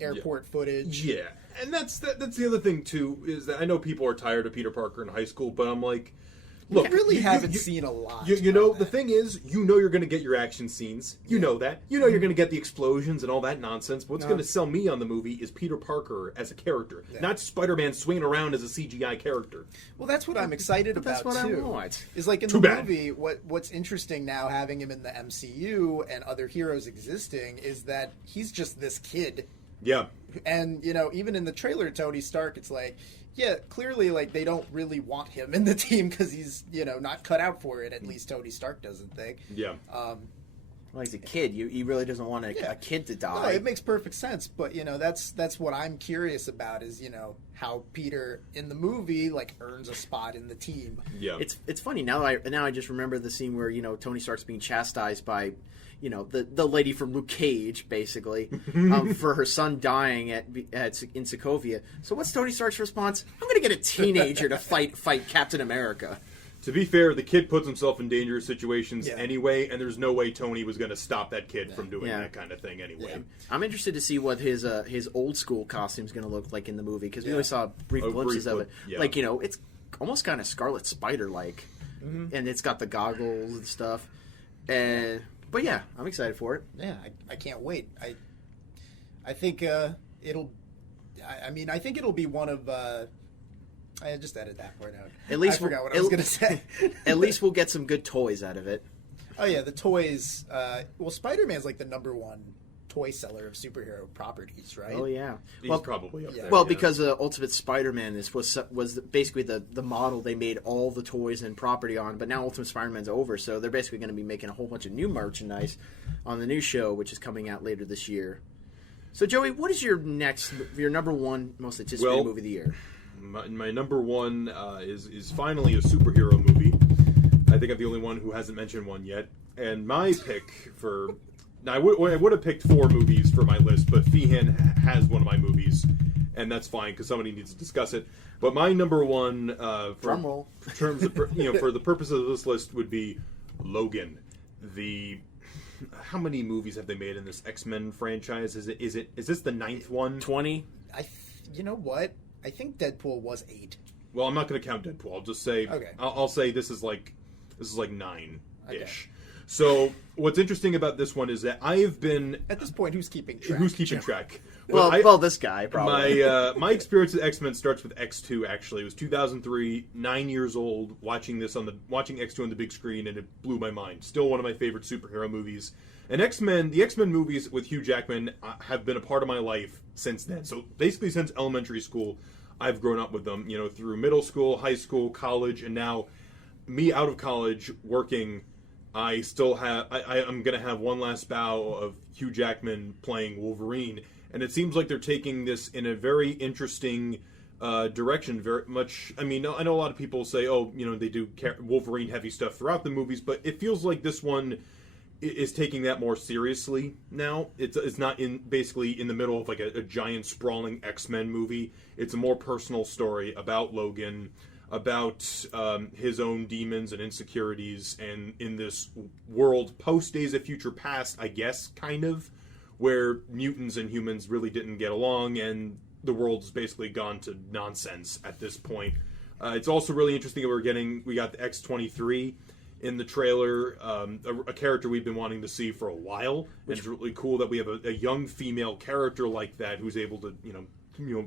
airport footage. Yeah, and that's the other thing too, is that I know people are tired of Peter Parker in high school, but I'm like, look, I really you- haven't you- seen a lot. You know, of the that. thing is, you're going to get your action scenes. You know that. You know you're going to get the explosions and all that nonsense. But what's No. going to sell me on the movie is Peter Parker as a character, not Spider-Man swinging around as a CGI character. Well, that's what I'm excited That's about what I too. want. Is like in Too the bad. movie, what's interesting now, having him in the MCU and other heroes existing, is that he's just this kid. Yeah. And even in the trailer, Tony Stark, it's like, yeah, clearly, like they don't really want him in the team because he's not cut out for it. At least Tony Stark doesn't think. Yeah. Well, he's a kid. He really doesn't want a kid to No, die. it makes perfect sense. But that's what I'm curious about is how Peter in the movie like earns a spot in the team. Yeah. It's funny now. I just remember the scene where Tony Stark's being chastised by the lady from Luke Cage, basically, for her son dying in Sokovia. So what's Tony Stark's response? I'm going to get a teenager to fight Captain America. To be fair, the kid puts himself in dangerous situations Yeah. anyway, and there's no way Tony was going to stop that kid from doing Yeah. that kind of thing anyway. Yeah. I'm interested to see what his old school costume's going to look like in the movie because we only saw brief glimpses of it. Yeah. Like it's almost kind of Scarlet Spider like, and it's got the goggles and stuff. But yeah, I'm excited for it. Yeah, I can't wait. I think it'll. I think it'll be one of. I just edited that part out. At least I forgot what I was going to say. At least we'll get some good toys out of it. Oh yeah, the toys. Well, Spider-Man's like the #1 toy seller of superhero properties, right? Oh yeah. He's probably up there. Well, yeah. because Ultimate Spider-Man was basically the model they made all the toys and property on, but now Ultimate Spider-Man's over, so they're basically going to be making a whole bunch of new merchandise on the new show, which is coming out later this year. So, Joey, what is your #1 most anticipated movie of the year? My #1 is finally a superhero movie. I think I'm the only one who hasn't mentioned one yet. And my pick for... Now, I would have picked 4 movies for my list, but Feehan has one of my movies, and that's fine because somebody needs to discuss it. But my #1 for Drumroll. terms of for the purposes of this list would be Logan. How many movies have they made in this X-Men franchise? Is this the 9th one? 20. You know what? I think Deadpool was 8. Well, I'm not going to count Deadpool. I'll just say Okay. I'll say this is like 9-ish. Okay. So what's interesting about this one is that I have been At this point, who's keeping track? who's keeping track. Well, this guy probably. My experience with X-Men starts with X2. Actually, it was 2003. 9 years old, watching X2 on the big screen, and it blew my mind. Still one of my favorite superhero movies. And the X-Men movies with Hugh Jackman have been a part of my life since then. So basically, since elementary school, I've grown up with them. Through middle school, high school, college, and now me out of college working. I still have. I'm going to have one last bout of Hugh Jackman playing Wolverine, and it seems like they're taking this in a very interesting direction. Very much. I mean, I know a lot of people say, "Oh, they do Wolverine heavy stuff throughout the movies," but it feels like this one is taking that more seriously now. It's not basically in the middle of like a giant sprawling X-Men movie. It's a more personal story about Logan, about his own demons and insecurities, and in this world post Days of Future Past, I guess, kind of, where mutants and humans really didn't get along, and the world's basically gone to nonsense at this point. It's also really interesting that we got the X-23 in the trailer, a character we've been wanting to see for a while. It's really cool that we have a young female character like that who's able to,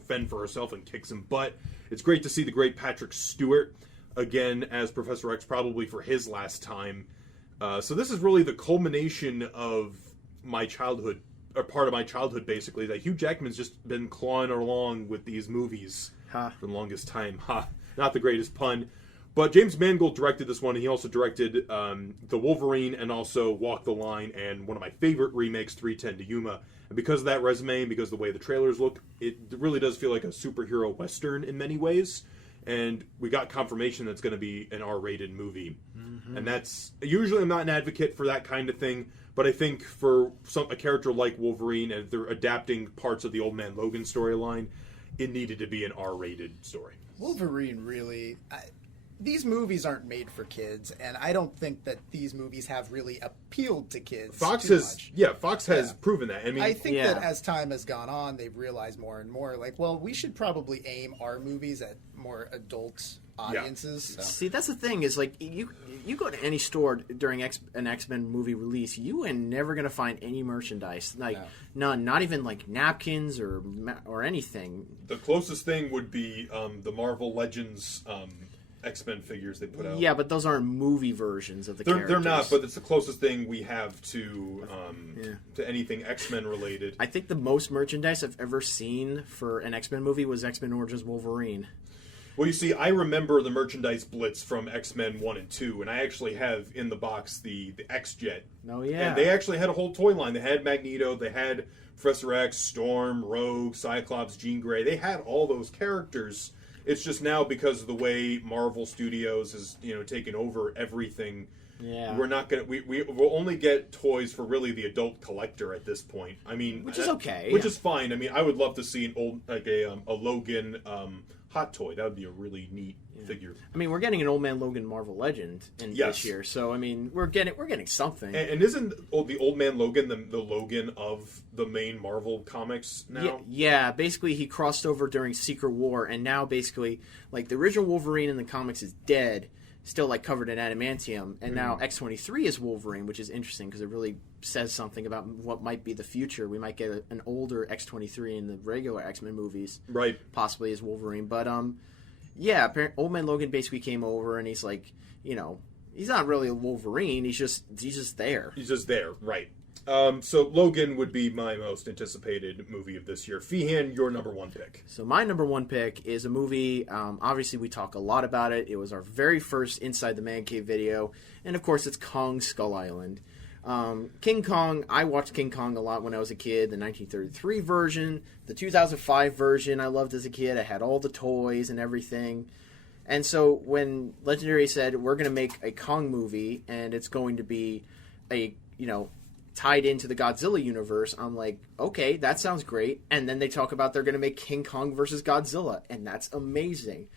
fend for herself and kick some butt. It's great to see the great Patrick Stewart again as Professor X, probably for his last time. So this is really the culmination of my childhood, or part of my childhood, basically, that Hugh Jackman's just been clawing along with these movies for the longest time. Not the greatest pun. But James Mangold directed this one, and he also directed The Wolverine and also Walk the Line and one of my favorite remakes, 3:10 to Yuma. And because of that resume and because of the way the trailers look, it really does feel like a superhero western in many ways. And we got confirmation that's going to be an R-rated movie. Mm-hmm. And that's... Usually I'm not an advocate for that kind of thing, But I think for a character like Wolverine, and if they're adapting parts of the Old Man Logan storyline, it needed to be an R-rated story. Wolverine really... these movies aren't made for kids, and I don't think that these movies have really appealed to kids Fox too has, much. yeah, Fox has proven that. I mean, I think that as time has gone on, they've realized more and more, like, well, we should probably aim our movies at more adult audiences. Yeah. So. See, that's the thing is, like, you go to any store during an X-Men movie release, you are never going to find any merchandise. Like, none. Not even, like, napkins or anything. The closest thing would be the Marvel Legends X-Men figures they put out. Yeah, but those aren't movie versions of the characters. They're not, but it's the closest thing we have to anything X-Men related. I think the most merchandise I've ever seen for an X-Men movie was X-Men Origins Wolverine. Well, you see, I remember the merchandise blitz from X-Men 1 and 2, and I actually have in the box the X-Jet. Oh, yeah. And they actually had a whole toy line. They had Magneto, they had Professor X, Storm, Rogue, Cyclops, Jean Grey. They had all those characters. It's just now because of the way Marvel Studios has, taken over everything. Yeah. We're not gonna. We'll only get toys for really the adult collector at this point. I mean, which is okay. Which is fine. I mean, I would love to see an old a Logan hot toy. That would be a really neat figure. I mean, we're getting an Old Man Logan Marvel Legend this year, so I mean, we're getting something. And isn't the Old Man Logan the Logan of the main Marvel comics now? Yeah, basically he crossed over during Secret War, and now basically, like, the original Wolverine in the comics is dead, still, like, covered in adamantium, and now X-23 is Wolverine, which is interesting because it really says something about what might be the future. We might get an older X-23 in the regular X-Men movies, right? Possibly as Wolverine, but yeah, Old Man Logan basically came over, and he's like, he's not really a Wolverine. He's just there. He's just there, right? So Logan would be my most anticipated movie of this year. Feehan, your number one pick. So my number one pick is a movie. Obviously, we talk a lot about it. It was our very first Inside the Man Cave video, and of course, it's Kong Skull Island. King Kong, I watched King Kong a lot when I was a kid. The 1933 version, the 2005 version I loved as a kid. I had all the toys and everything. And so when Legendary said, we're going to make a Kong movie, and it's going to be tied into the Godzilla universe, I'm like, okay, that sounds great. And then they talk about they're going to make King Kong versus Godzilla, and that's amazing.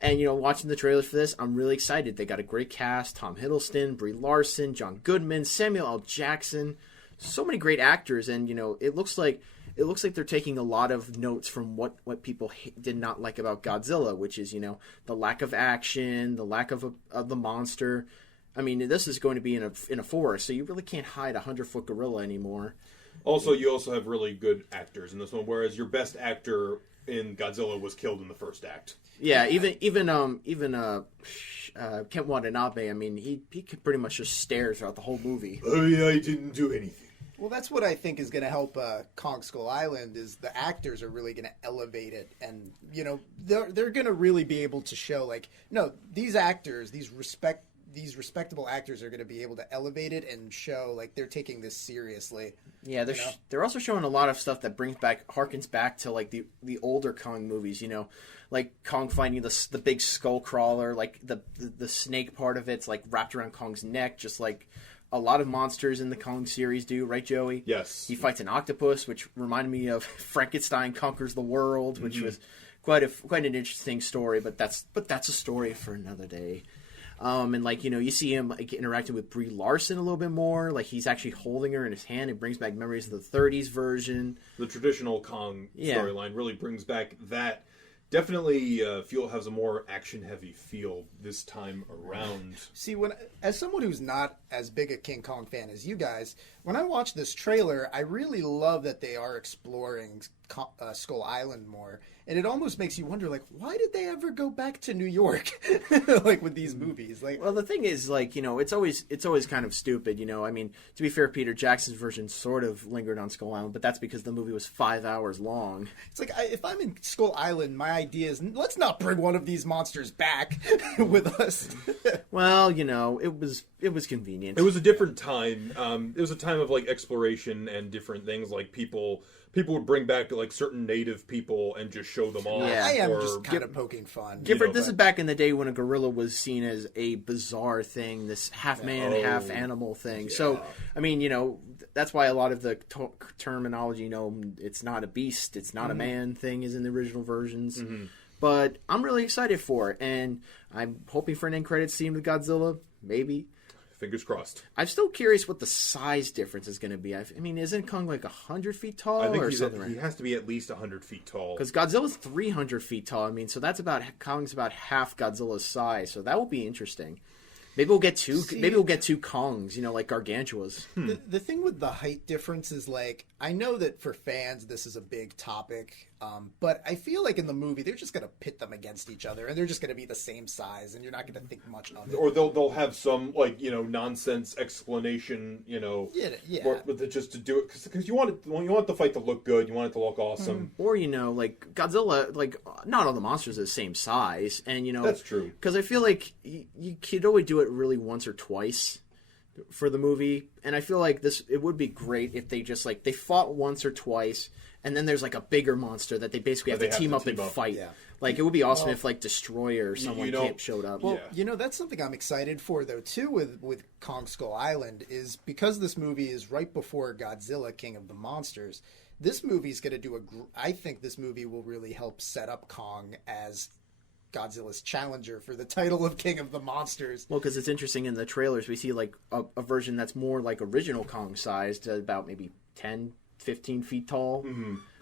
And, watching the trailers for this, I'm really excited. They got a great cast: Tom Hiddleston, Brie Larson, John Goodman, Samuel L. Jackson. So many great actors, and, it looks like they're taking a lot of notes from what people did not like about Godzilla, which is, the lack of action, the lack of the monster. I mean, this is going to be in a forest, so you really can't hide a 100-foot gorilla anymore. Also, you also have really good actors in this one, whereas your best actor in Godzilla was killed in the first act. Yeah, even Kent Watanabe. I mean, he could pretty much just stare throughout the whole movie. I didn't do anything. Well, that's what I think is going to help Kong Skull Island, is the actors are really going to elevate it. And, they're going to really be able to show, like, no, these actors, these respectable actors are going to be able to elevate it and show, like, they're taking this seriously. Yeah, they're also showing a lot of stuff that harkens back to, like, the older Kong movies, like Kong finding the big skull crawler, like the snake part of it's, like, wrapped around Kong's neck, just like a lot of monsters in the Kong series do, right, Joey? Yes. He fights an octopus, which reminded me of Frankenstein Conquers the World, which was quite an interesting story, but that's a story for another day. And, like, you see him, like, interacting with Brie Larson a little bit more. Like, he's actually holding her in his hand. It brings back memories of the 30s version. The traditional Kong storyline really brings back that. Definitely has a more action-heavy feel this time around. See, as someone who's not as big a King Kong fan as you guys, when I watch this trailer, I really love that they are exploring Skull Island more. And it almost makes you wonder, like, why did they ever go back to New York, like, with these movies? Like, well, the thing is, like, it's always kind of stupid, I mean, to be fair, Peter Jackson's version sort of lingered on Skull Island, but that's because the movie was 5 hours long. It's like, if I'm in Skull Island, my idea is, let's not bring one of these monsters back with us. Well, it was convenient. It was a different time. It was a time of like exploration and different things. Like people would bring back like certain native people and just show them off. Yeah. I am just kind of poking fun. Gifford, this is back in the day when a gorilla was seen as a bizarre thing, this half man, half animal thing. Yeah. So, I mean, that's why a lot of the terminology, it's not a beast, it's not a man thing is in the original versions. But I'm really excited for it, and I'm hoping for an end credits scene with Godzilla, maybe. Fingers crossed. I'm still curious what the size difference is going to be. I mean, isn't Kong like 100 feet tall? I think or something he has to be at least 100 feet tall. Because Godzilla's 300 feet tall. I mean, so Kong's about half Godzilla's size. So that will be interesting. Maybe we'll get two. Maybe we'll get two Kongs. Like Gargantuas. The thing with the height difference is like I know that for fans this is a big topic, but I feel like in the movie they're just gonna pit them against each other and they're just gonna be the same size and you're not gonna think much of it. Or they'll have some like nonsense explanation. Just to do it because you want the fight to look good. You want it to look awesome. Or like Godzilla, like not all the monsters are the same size, and that's true. Because I feel like you could only do it really once or twice for the movie, and I feel like it would be great if they just like they fought once or twice, and then there's like a bigger monster that they basically have to team up and fight. Yeah. Like it would be awesome if like Destroyer or someone showed up. Well, that's something I'm excited for though too with Kong Skull Island is because this movie is right before Godzilla King of the Monsters. This movie is going to do I think this movie will really help set up Kong as Godzilla's challenger for the title of King of the Monsters. Well, because it's interesting in the trailers, we see like a version that's more like original Kong sized, about maybe 10, 15 feet tall,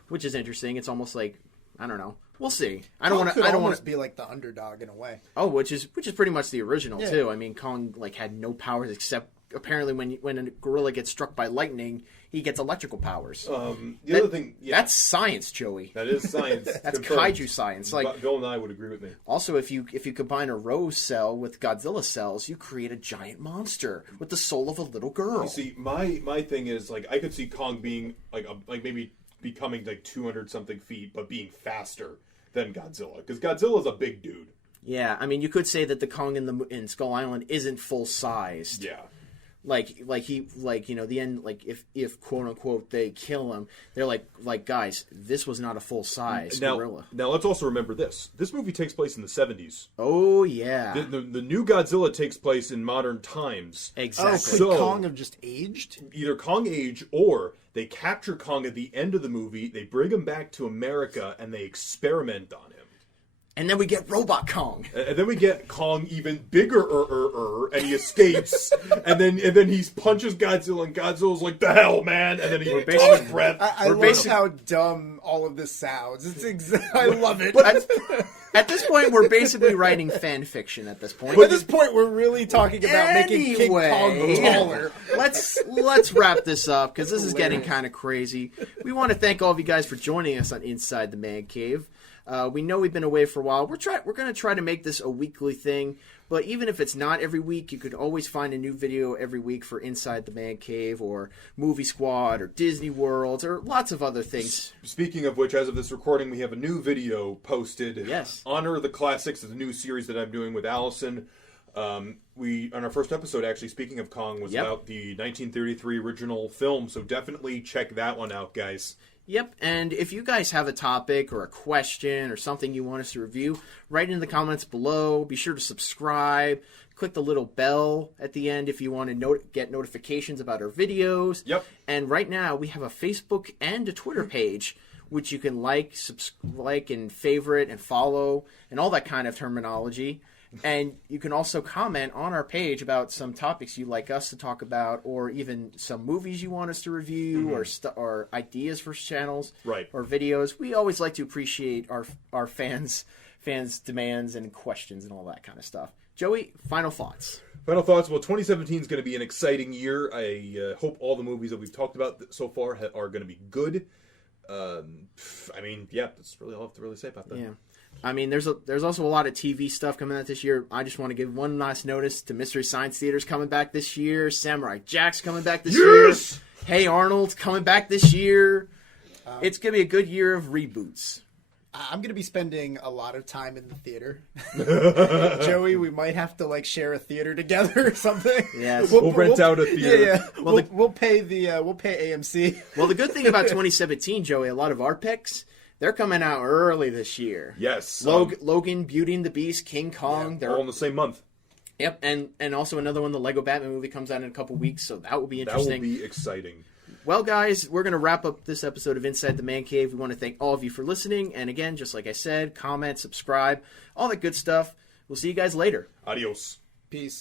which is interesting. It's almost like, I don't know. We'll see. I don't want to be like the underdog in a way. Oh, which is pretty much the original too. I mean, Kong like had no powers except apparently when a gorilla gets struck by lightning, he gets electrical powers. The other thing, that's science, Joey. That is science. That's kaiju science. Like Bill and I would agree with me. Also, if you combine a Rose cell with Godzilla cells, you create a giant monster with the soul of a little girl. You see, my thing is like I could see Kong being like maybe becoming like 200 something feet, but being faster than Godzilla because Godzilla's a big dude. Yeah, I mean, you could say that the Kong in Skull Island isn't full sized. Yeah. The end, like if quote unquote they kill him, they're like guys, this was not a full size gorilla. Now let's also remember this. This movie takes place in the 70s. Oh yeah. The new Godzilla takes place in modern times. Exactly. Oh, could Kong have just aged? Either Kong age or they capture Kong at the end of the movie, they bring him back to America and they experiment on him. And then we get Robot Kong. And then we get Kong even bigger, and he escapes. and then he punches Godzilla, and Godzilla's like, "The hell, man!" And then he takes a breath. I love how dumb all of this sounds. I love it. But at this point, we're basically writing fan fiction. At this point, at this point, we're really talking about making King Kong taller. Let's wrap this up because this is getting kind of crazy. We want to thank all of you guys for joining us on Inside the Man Cave. We know we've been away for a while. We're going to try to make this a weekly thing, but even if it's not every week, you could always find a new video every week for Inside the Man Cave or Movie Squad or Disney World or lots of other things. Speaking of which, as of this recording, we have a new video posted. Yes. Honor the Classics is a new series that I'm doing with Allison. On our first episode, actually, speaking of Kong, was about the 1933 original film, so definitely check that one out, guys. Yep, and if you guys have a topic or a question or something you want us to review, write it in the comments below. Be sure to subscribe. Click the little bell at the end if you want to get notifications about our videos. Yep. And right now, we have a Facebook and a Twitter page, which you can like and favorite and follow and all that kind of terminology. And you can also comment on our page about some topics you'd like us to talk about, or even some movies you want us to review, or ideas for channels, or videos. We always like to appreciate our fans' demands and questions and all that kind of stuff. Joey, final thoughts. Final thoughts. Well, 2017 is going to be an exciting year. I hope all the movies that we've talked about so far are going to be good. That's really all I have to really say about that. Yeah. I mean, there's also a lot of TV stuff coming out this year. I just want to give one last notice to Mystery Science Theater's coming back this year. Samurai Jack's coming back this year. Hey Arnold's coming back this year. It's going to be a good year of reboots. I'm going to be spending a lot of time in the theater. Joey, we might have to like share a theater together or something. Yes. We'll rent out a theater. Yeah. We'll pay AMC. Well, the good thing about 2017, Joey, a lot of our picks, they're coming out early this year. Yes. Logan, Beauty and the Beast, King Kong. They're all in the same month. Yep, and also another one, the Lego Batman movie comes out in a couple weeks, so that will be interesting. That will be exciting. Well, guys, we're going to wrap up this episode of Inside the Man Cave. We want to thank all of you for listening. And again, just like I said, comment, subscribe, all that good stuff. We'll see you guys later. Adios. Peace.